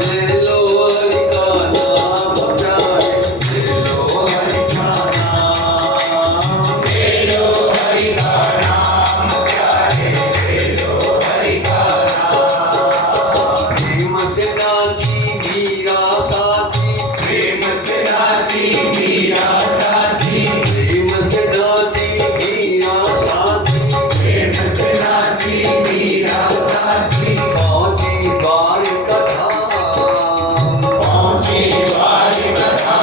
ले लो हरि का नाम प्यारे, ले लो हरि का नाम, ले लो हरि का नाम प्यारे, ले लो हरि का नाम। प्रेम से नाची मीरा साथी, प्रेम से नाची मीरा साथी, प्रेम से नाची मीरा साथी, प्रेम से नाची मीरा साथी। पहुंची बार कथा, पहुंची बार कथा,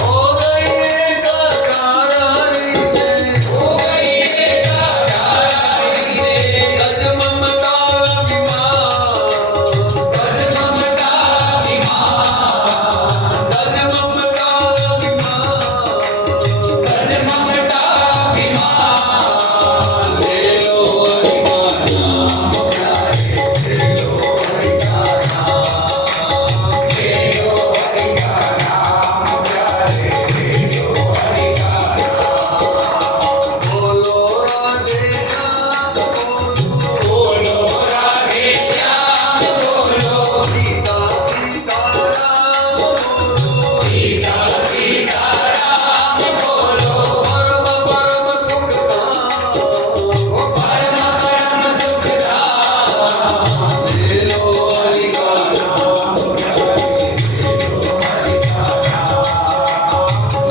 हो गई एकाकार हरि से, हो गई एकाकार हरि से, गज ममता अभिमान, गज ममता अभिमान, गज ममता अभिमान, गज ममता अभिमान। ले लो हरि का नाम प्यारे, ले लो हरि का नाम, ले लो हरि का नाम प्यारे, ले लो हरि का नाम। बोलो राधे श्याम बोलो राधे श्याम बोलो, सीता सीता राम बोलो, सीता सीता राम बोलो, परम परम सुखदाम, परम परम सुखदाम, ले लो हरि का नाम प्यारे, ले लो हरि का नाम,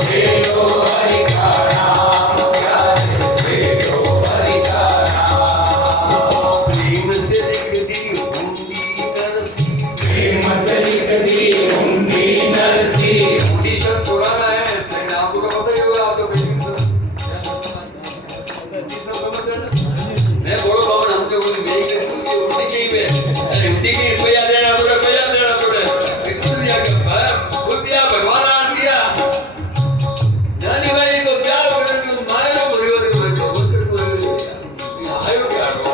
ले लो हरि का नाम प्यारे, ले लो हरि का नाम। प्रेम से लिख दी हुंडी नरसी, प्रेम से लिख दी हुंडी नरसी। हुंडी शब्द पुराना है, लेकिन आपको तो पता ही होगा, आप तो बेसिक मैं बोलो बाबा हमको बोली मेरी के हुंडी की में हुंडी की रुपया देना पड़े, रुपया देना पड़े, खुद दिया के खुद दिया भगवान आन दिया। जानी भाई को क्या बोले कि माया को बोलियो तो बोल कर बोलियो आयो क्या रो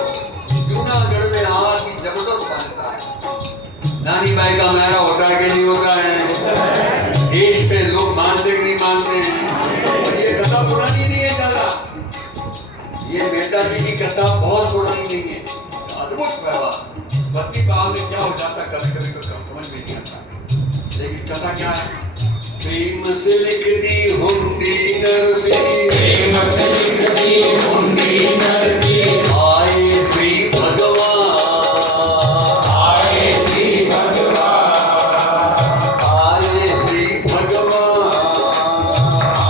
क्यों ना घर में आवाज की जबरदस्त बनता है। नानी भाई का मेरा होता है कि नहीं होता है? देश पे लोग मानते कि नहीं मानते हैं? और ये कथा पुरानी नहीं है दादा, ये मेहता जी की कथा बहुत पुरानी नहीं है, अद्भुत व्यवहार भक्ति भाव में क्या हो जाता है कभी कभी तो समझ में नहीं आता। लेकिन कथा क्या है? प्रेम से लिख दी हुंडी नरसी, प्रेम से लिख दी हुंडी नरसी। आए श्री भगवान, आए श्री भगवान, आए श्री भगवान,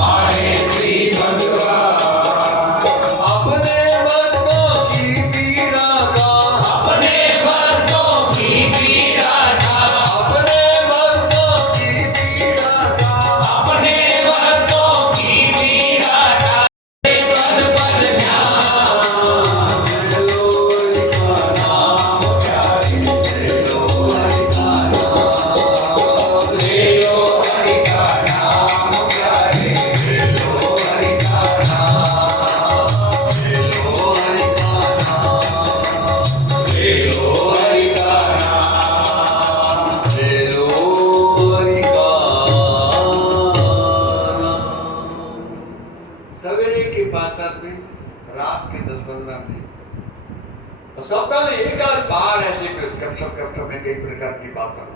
आए श्री भगवान। अपने भक्तों की पीड़ा का, अपने भक्तों की पीड़ा का, अपने भक्तों की पीड़ा का, अपने भक्तों की पीड़ा का, पद पद ध्यान, तो सप्ताह में एक आध बार ऐसे गपशप में कई प्रकार की बात करो।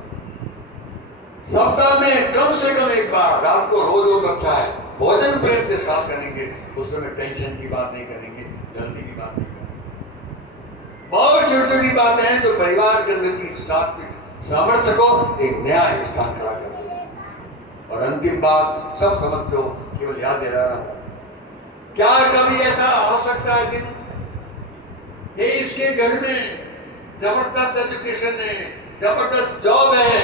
सप्ताह में कम से कम एक बार, रात को रोज अच्छा है, भोजन प्रेम के साथ करेंगे, उस समय टेंशन की बात नहीं करेंगे, जल्दी की बात नहीं करेंगे। बहुत छोटी छोटी बातें हैं जो परिवार के अंदर की सात्विक सामर्थ्य को एक नया स्थान खड़ा कर देगा। और अंतिम बात सब समझते हो, केवल याद दे रहा हूं, क्या कभी ऐसा हो सकता है दिन कि इसके घर में जबरदस्त एजुकेशन है, जबरदस्त जॉब है,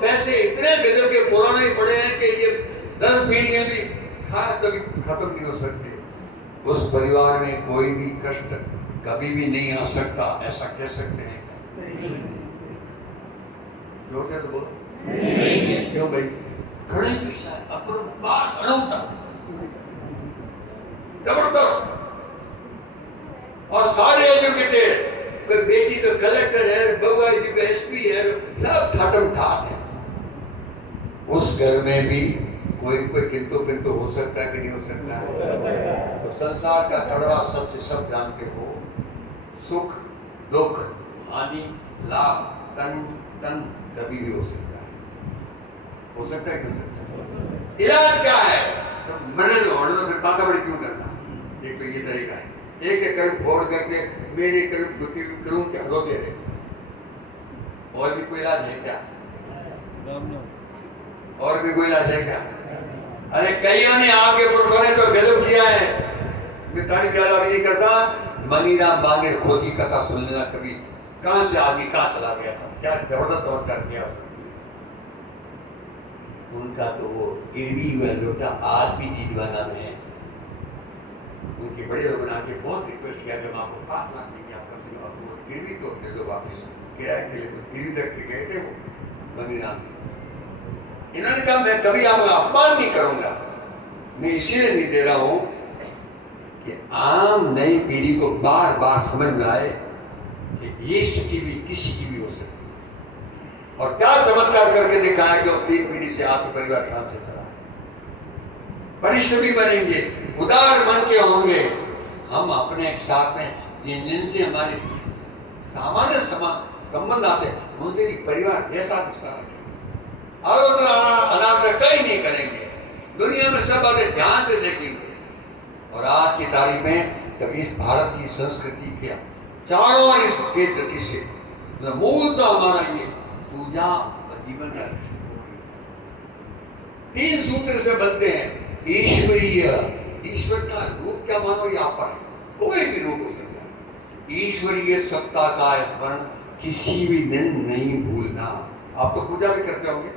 पैसे इतने गजब के पुराने पड़े हैं कि ये 10 पीढ़ियां भी कभी खत्म नहीं हो सकते, उस परिवार में कोई भी कष्ट कभी भी नहीं आ सकता, ऐसा कह सकते हैं? जोर से तो बोलो। क्यों भाई? घणे पैसा अपरंपार अनंत जबरदस्त और सारे एजुकेटेड, कोई बेटी तो कलेक्टर है, बउआ जी का एसपी है, सब ठाटम ठाट है। उस घर में भी कोई किंतु पिंतु हो सकता है कि नहीं हो सकता है? तो संसार का कड़वा सत्य सब जानते हो, सुख दुख हानि लाभ तन तन कभी भी हो सकता है। हो सकता है क्यों सकता है? इलाज क्या है? तो मरने दो, फिर बात बड़ी क्यों करना? एक तो ये तरीका है, एक एक कर्म फोड़ करके मेरे कर्म करूं क्या, रोते रहे। और भी कोई इलाज है क्या? और भी कोई इलाज है क्या? अरे कईयों ने आपके पुरखों ने तो गजब किया है। मैं तारीफ ज्यादा भी नहीं करता, मनीराम बांगेर खोजी कथा सुन लेना कभी, कहां से आदमी कहां चला गया था, क्या जबरदस्त चमत्कार किया उनका। तो वो गिरवी हुआ लोटा आज भी दीवाना में है। उनके बड़े लोगों ने आके बहुत रिक्वेस्ट किया, जब आपको 5 लाख देंगे आपको गिरवी तो दे दो वापिस, किराए के लिए गिरवी रख के गए थे वो मनीराम। इन्होंने कहा मैं कभी आपका अपमान नहीं करूंगा, मैं इसलिए नहीं दे रहा हूं कि आम नई पीढ़ी को बार बार समझ में आए कि ये स्थिति भी किसी की भी हो सकती है। और क्या चमत्कार करके दिखाया कि 3 पीढ़ी से आपके परिवार शांत से चला, परिश्रमी बनेंगे, उदार मन के होंगे। हम अपने साथ में जिनसे हमारे सामान्य संबंध आते हैं उनसे परिवार जैसा रिश्ता रखेंगे, और अनादर कहीं नहीं करेंगे, दुनिया में सब बातें ध्यान से देखेंगे। और आज की तारीख में कभी इस भारत की संस्कृति के चारों ओर इस तेज गति से मूल तो हमारा ये पूजा और जीवन का 3 सूत्र से बनते हैं। ईश्वरीय, ईश्वर का रूप क्या मानो यहाँ पर कोई भी रूप हो सकता है। ईश्वरीय सत्ता का स्मरण किसी भी दिन नहीं भूलना। आप तो पूजा भी करते होंगे,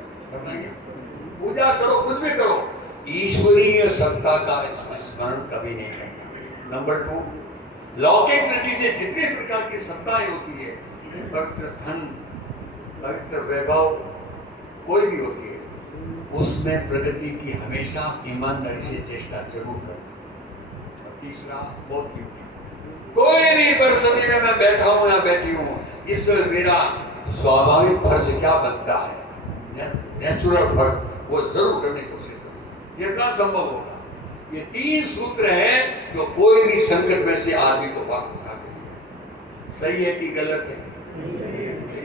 पूजा करो, कुछ भी करो, ईश्वरीय सत्ता का स्मरण कभी नहीं करना। नंबर 2, लौकिक दृष्टि से जितने प्रकार की सत्ताएं होती है, पवित्र धन, पवित्र वैभव कोई भी होती है, उसमें प्रगति की हमेशा ईमानदारी से चेष्टा जरूर करना। और तीसरा बहुत कीमती, कोई भी परिस्थिति में मैं बैठा हूं या बैठी हूं, इस मेरा स्वाभाविक फर्ज क्या बनता है, नेचुरल फर्ज, वो जरूर करने की कोशिश करूँ जितना संभव होगा। ये 3 सूत्र हैं जो कोई भी संकट में से आदमी को बाहर उठा देंगे। सही है कि गलत है?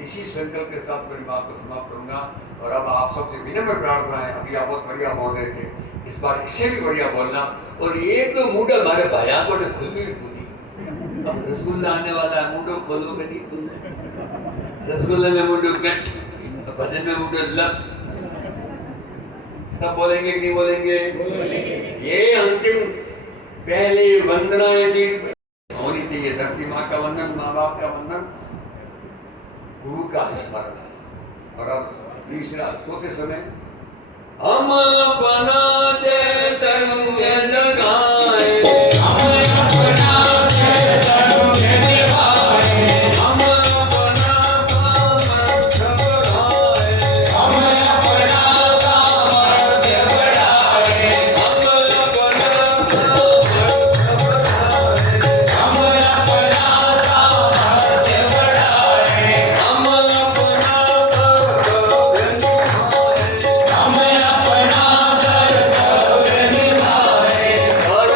इसी संकल्प के साथ मेरी बात को समाप्त करूंगा। और अब आप सबसे विनम्र प्रार्थना है, अभी आप बहुत बढ़िया बोल रहे थे, इस बार इससे भी बढ़िया बोलना। और एक तो मुंडा हमारे भाइयों को खुली खुली, अब रसगुल्ला आने वाला है, मुंडो खोलो के नहीं खुल, रसगुल्ले में मुंडो कट, भजन में मुंडो लग, सब बोलेंगे कि नहीं बोलेंगे? ये अंतिम पहली वंदनाएं भी होनी चाहिए। धरती माँ का वंदन, माँ बाप का वंदन, गुरु का स्मरण। और अब तीसरा, सोते समय हम अपना चैतन्य जगाए, हम अपना चैतन्य जगाए, हम अपना सामर्थ्य बढ़ाए, हम अपना सामर्थ्य बढ़ाए, हम अपना सामर्थ्य बढ़ाए, हम अपना सामर्थ्य बढ़ाए, हम अपना कर्तव्य निभाए, हम अपना कर्तव्य निभाए, और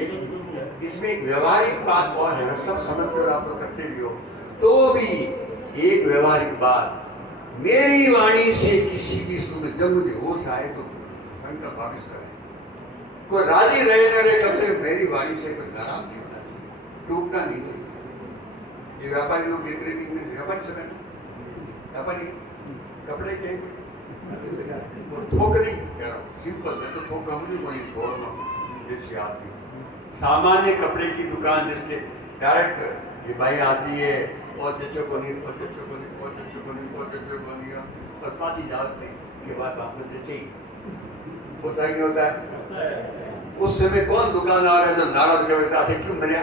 लीजिए, इसमें एक व्यवहारिक बात बहुत है, सब समझते हो, आप तो करते भी हो, तो भी एक व्यवहारिक बात, मेरी वाणी से किसी भी सुबह जब मुझे होश आए तो संकल्प वापिस करें, कोई राजी रहे न रहे, कब से मेरी वाणी से कोई नाराज नहीं होना चाहिए, टूटना नहीं चाहिए। ये व्यापारी लोग देख रहे हैं, व्यापारी से व्यापारी कपड़े के वो थोक नहीं कह रहा हूँ, सिंपल है तो थोक हम नहीं, कोई छोड़ जैसी आदमी सामान्य कपड़े की दुकान जिसके डायरेक्ट ये भाई आती है और जच्चों को नहीं, और जच्चों को नहीं, और जच्चों को नहीं, और जच्चों को नहीं, और पाती जात नहीं के बाद वापस जच्चे ही होता ही नहीं होता है। उस समय कौन दुकानदार है जो नाराज कर देता है, क्यों मरिया,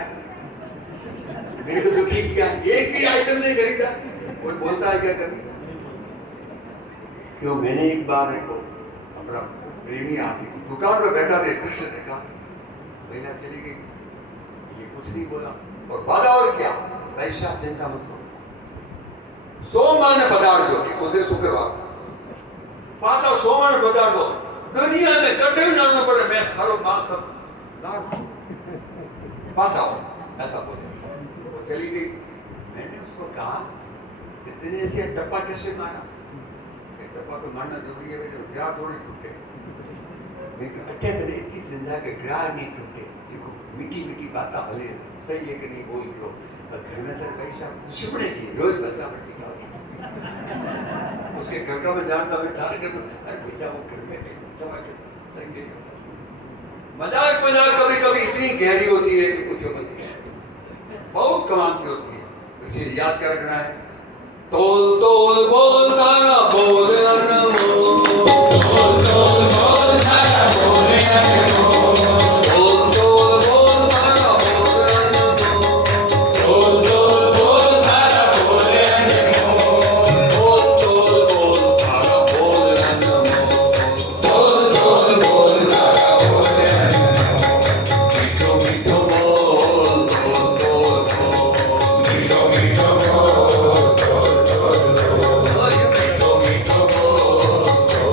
मेरे को दुखी किया, एक भी आइटम नहीं खरीदा, कोई बोलता है क्या कभी? क्यों? मैंने एक बार अपना प्रेमी आदमी दुकान पर बैठा थे, कृष्ण देखा, महिला चली गई, ये कुछ नहीं बोला और वादा और क्या, पैसा चिंता मत करो, सोमवार ने पदार्थ दो, उसे शुक्रवार पाता सोमवार पदार्थ दो, दुनिया में कटे जाना पड़े, मैं खालो बात सब पाता हूँ, ऐसा बोले, वो चली गई। मैंने उसको कहा इतने से डब्बा कैसे मारा, डब्बा को मारना जरूरी है, जो ग्राह थोड़ी टूटे, लेकिन अच्छे तरह इतनी जिंदा के ग्राह नहीं टूटे। देखो मीठी मीठी बात भले सही है कि नहीं बोल दो, घर में तो पैसा सुपने की रोज बच्चा बच्ची का उसके घर का मैं जानता हूँ, सारे घर अरे बेटा वो घर में मजाक मजाक कभी कभी इतनी गहरी होती है कि कुछ होती है, बहुत कमाल की होती है, इसे याद कर रखना है। तोल तोल बोल तारा बोल अनमोल, तोल तोल बोल तारा बोल अनमोल, तोल तोल बोल तारा बोल अनमोल, तोल तोल बोल तारा बोल अनमोल, तोल तोल बोल तारा बोल अनमोल, तोल तोल बोल तारा बोल अनमोल, मीठो मीठो बोल, तोल तोल बोल, मीठो मीठो बोल, तोल तोल बोल, मीठो मीठो बोल।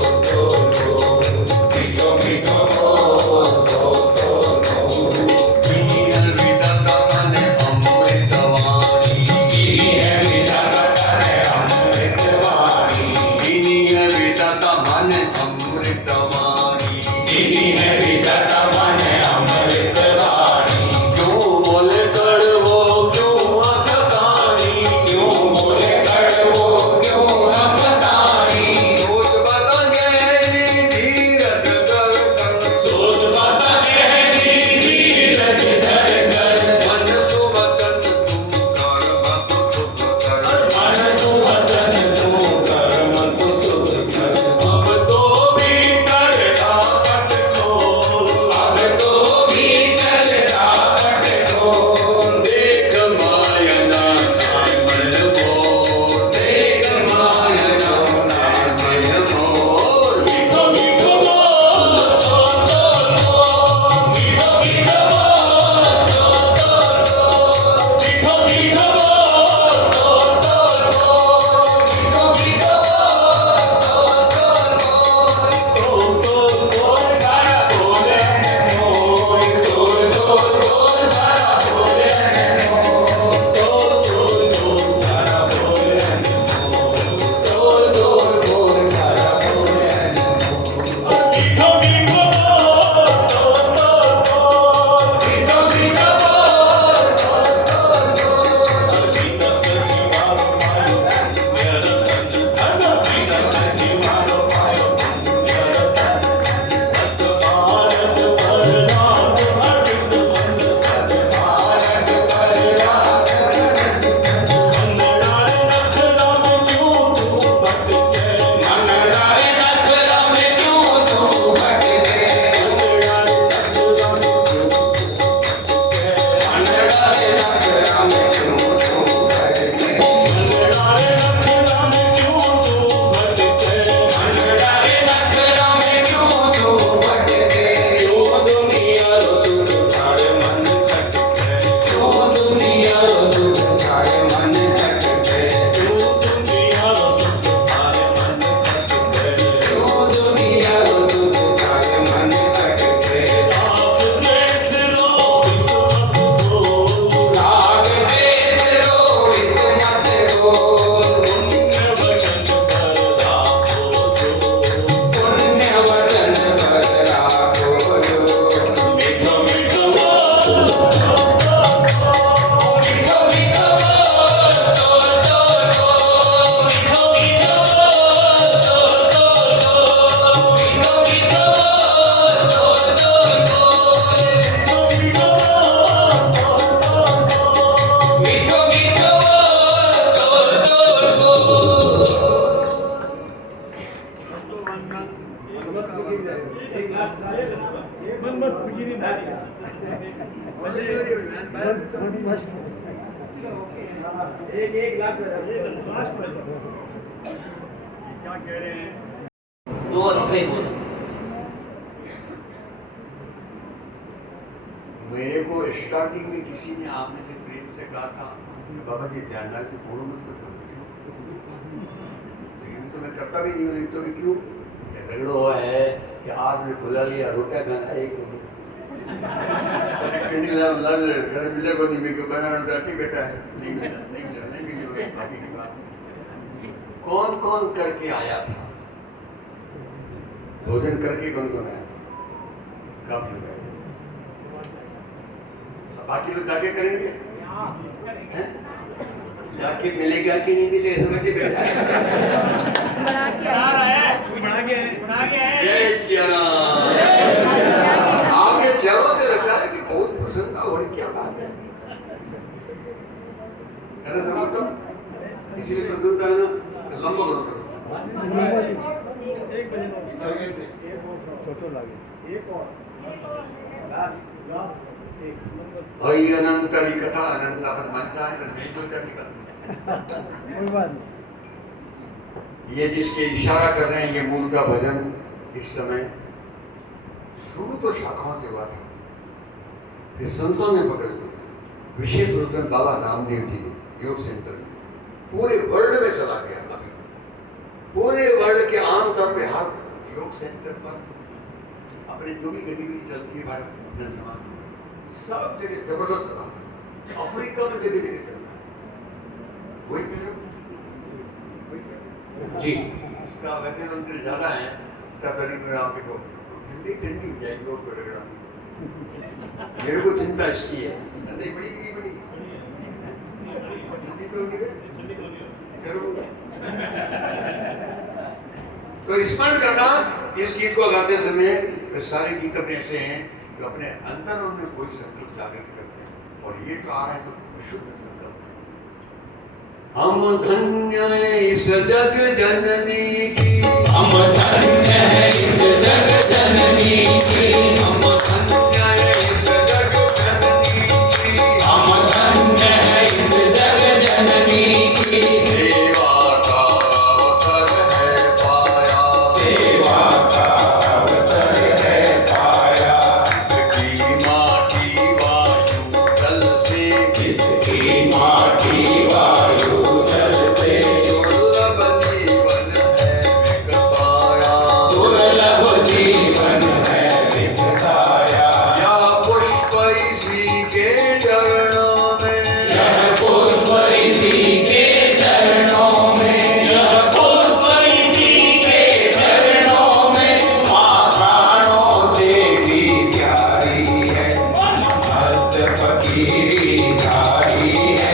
क्या कह रहे हैं? वो सही बोला। मेरे को स्टार्टिंग में किसी ने आपने से प्रेम से कहा था कि बाबा जी ध्यान डाल के फोड़ो मत करो, लेकिन तो मैं करता भी नहीं हूँ। तो भी क्यों? झगड़ो है कि आज में खुला लिया रोटा खाना एक मिले को नहीं मिले बना रोटा की बेटा है नहीं मिला नहीं मिला नहीं मिली बाकी की बात। कौन कौन करके आया था भोजन करके? कौन कौन आया? कब लोग आए? बाकी लोग जाके करेंगे हैं? जाके मिलेगा कि नहीं मिले समझ बेटा। आपके चेहरों से लगता है कि बहुत प्रसन्न और क्या बात है समझ तुम इसीलिए प्रसन्नता है ना लंबा करो भाई अनंत की कथा अनंत अपन मानता है नहीं तो क्या ये जिसके इशारा कर रहे हैं ये मूल का भजन इस समय शुरू तो शाखाओं से हुआ था, फिर संतों ने पकड़ लिया। विशेष रूप से बाबा रामदेव जी ने योग सेंटर में पूरे वर्ल्ड में चला गया। अभी पूरे वर्ल्ड के आमतौर पे हर योग सेंटर पर अपनी जो भी गतिविधि चलती है भारत जन समाज सब जगह जबरदस्त चला। अफ्रीका में जगह जगह चल रहा है। वही जी इसका वैसे मंत्र ज्यादा है तब मैं आपको ठंडी ठंडी हो जाएगी और प्रोग्राम मेरे को चिंता इसकी है ठंडी बड़ी बड़ी तो स्मरण करना इस गीत को गाते समय सारे गीत अपने ऐसे हैं जो अपने अंतर में कोई संकल्प जागृत करते हैं और ये तो आ रहा है तो विशुद्ध संकल्प। हम धन्य इस जग जननी की, हम धन्य है इस जग जननी की, हम धन्य इस जग जननी की, हम धन्य है इस जग जननी की। सेवा का अवसर है पाया, सेवा का अवसर है पाया, इसकी माटी वायु जल से, इसकी माटी वायु जल से दुर्लभ जीवन है मिट पाया, दुर्लभ जीवन है विकसाया। यह पुष्प इसी के चरणों में, यह पुष्प इसी के चरणों में, यह पुष्प इसी के चरणों में, माँ प्राणों से भी प्यारी है, मस्त फकीरी प्यारी है,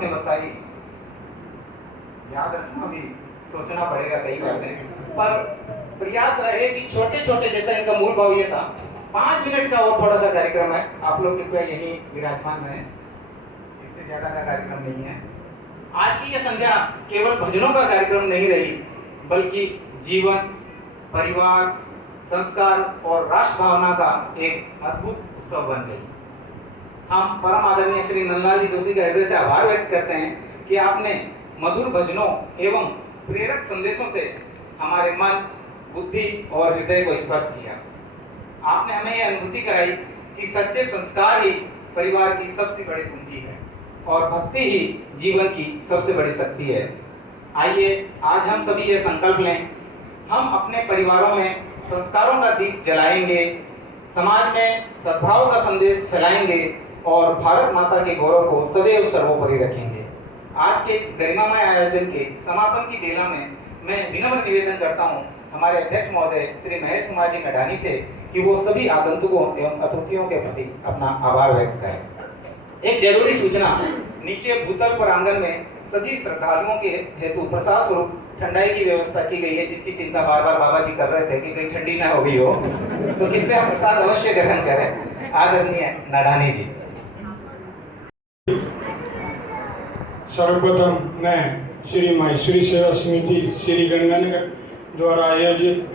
बातें बताई, याद रखना भी सोचना पड़ेगा कई बातें, पर प्रयास रहे कि छोटे छोटे, जैसा इनका मूल भाव ये था 5 मिनट का वो थोड़ा सा कार्यक्रम है, आप लोग कृपया यही विराजमान रहे, इससे ज्यादा का कार्यक्रम नहीं है। आज की यह संध्या केवल भजनों का कार्यक्रम नहीं रही, बल्कि जीवन, परिवार, संस्कार और राष्ट्र भावना का एक अद्भुत उत्सव बन गई। हम परम आदरणीय श्री नंदलाल जी जोशी का हृदय से आभार व्यक्त करते हैं कि आपने मधुर भजनों एवं प्रेरक संदेशों से हमारे मन, बुद्धि और हृदय को स्पर्श किया। आपने हमें यह अनुभूति कराई कि सच्चे संस्कार ही परिवार की सबसे बड़ी कुंजी है और भक्ति ही जीवन की सबसे बड़ी शक्ति है। आइए आज हम सभी ये संकल्प लें, हम अपने परिवारों में संस्कारों का दीप जलाएंगे, समाज में सद्भाव का संदेश फैलाएंगे और भारत माता के गौरव को सदैव सर्वोपरि रखेंगे। आज के इस गरिमामय आयोजन के समापन की बेला में मैं विनम्र निवेदन करता हूं हमारे अध्यक्ष महोदय श्री महेश कुमार जी मैदानी से कि वो सभी आगंतुकों एवं अतिथियों के प्रति अपना आभार व्यक्त करें। एक जरूरी सूचना, नीचे भूतल प्रांगण में सभी श्रद्धालुओं के हेतु प्रसाद स्वरूप ठंडाई की व्यवस्था की गई है, जिसकी चिंता बार बार बाबा जी कर रहे थे कि कहीं ठंडी ना हो गई हो, तो कृपया प्रसाद अवश्य ग्रहण करें। आदरणीय नाडानी जी। सर्वप्रथम मैं श्री माहेश्वरी सेवा समिति श्री गंगानगर द्वारा आयोजित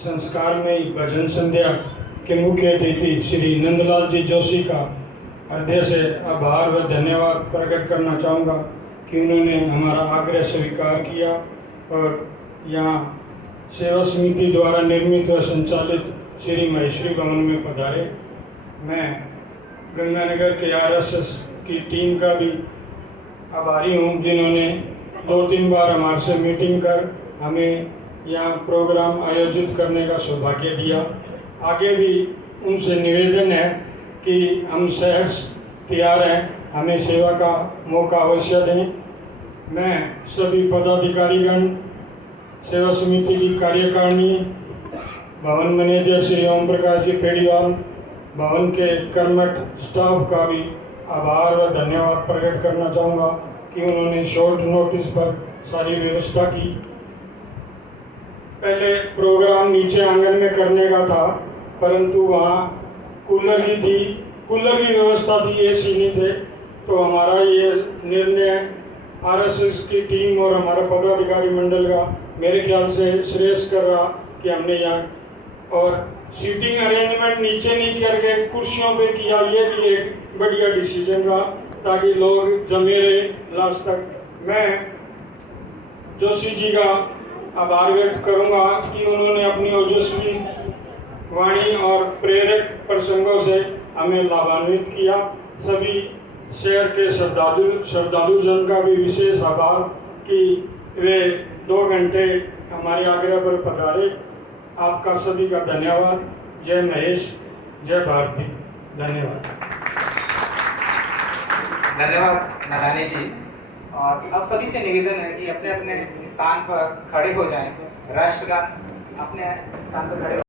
संस्कार में भजन संध्या के मुख्य अतिथि श्री नंदलाल जी जोशी का हृदय से आभार व धन्यवाद प्रकट करना चाहूँगा कि उन्होंने हमारा आग्रह स्वीकार किया और यहाँ सेवा समिति द्वारा निर्मित व संचालित श्री माहेश्वरी भवन में पधारे। मैं गंगानगर के RSS की टीम का भी आभारी हूँ, जिन्होंने 2-3 बार हमारे से मीटिंग कर हमें यहाँ प्रोग्राम आयोजित करने का सौभाग्य दिया। आगे भी उनसे निवेदन है कि हम सहर्ष तैयार हैं, हमें सेवा का मौका अवश्य दें। मैं सभी पदाधिकारीगण, सेवा समिति की कार्यकारिणी, भवन मैनेजर श्री ओम प्रकाश जी पेड़ीवाल, भवन के कर्मठ स्टाफ का भी आभार व धन्यवाद प्रकट करना चाहूँगा कि उन्होंने शॉर्ट नोटिस पर सारी व्यवस्था की। पहले प्रोग्राम नीचे आंगन में करने का था, परंतु वहाँ कूलर ही थी, कूलर की व्यवस्था थी, AC नहीं थे, तो हमारा ये निर्णय RSS की टीम और हमारा पदाधिकारी मंडल का मेरे ख्याल से श्रेष्ठ कर रहा कि हमने यहाँ और सीटिंग अरेंजमेंट नीचे नहीं करके कुर्सियों पे किया, ये भी एक बढ़िया डिसीजन रहा ताकि लोग जमे रहे लास्ट तक। मैं जोशी जी का आभार व्यक्त करूंगा कि उन्होंने अपनी ओजस्वी वाणी और प्रेरक प्रसंगों से हमें लाभान्वित किया। सभी शहर के श्रद्धालुजन का भी विशेष आभार कि वे 2 घंटे हमारे आग्रह पर पधारे। आपका सभी का धन्यवाद। जय महेश, जय भारती। धन्यवाद। धन्यवाद नारायणी जी। और अब सभी से निवेदन है कि अपने अपने स्थान पर खड़े हो जाएं। राष्ट्रगान अपने स्थान पर खड़े हो।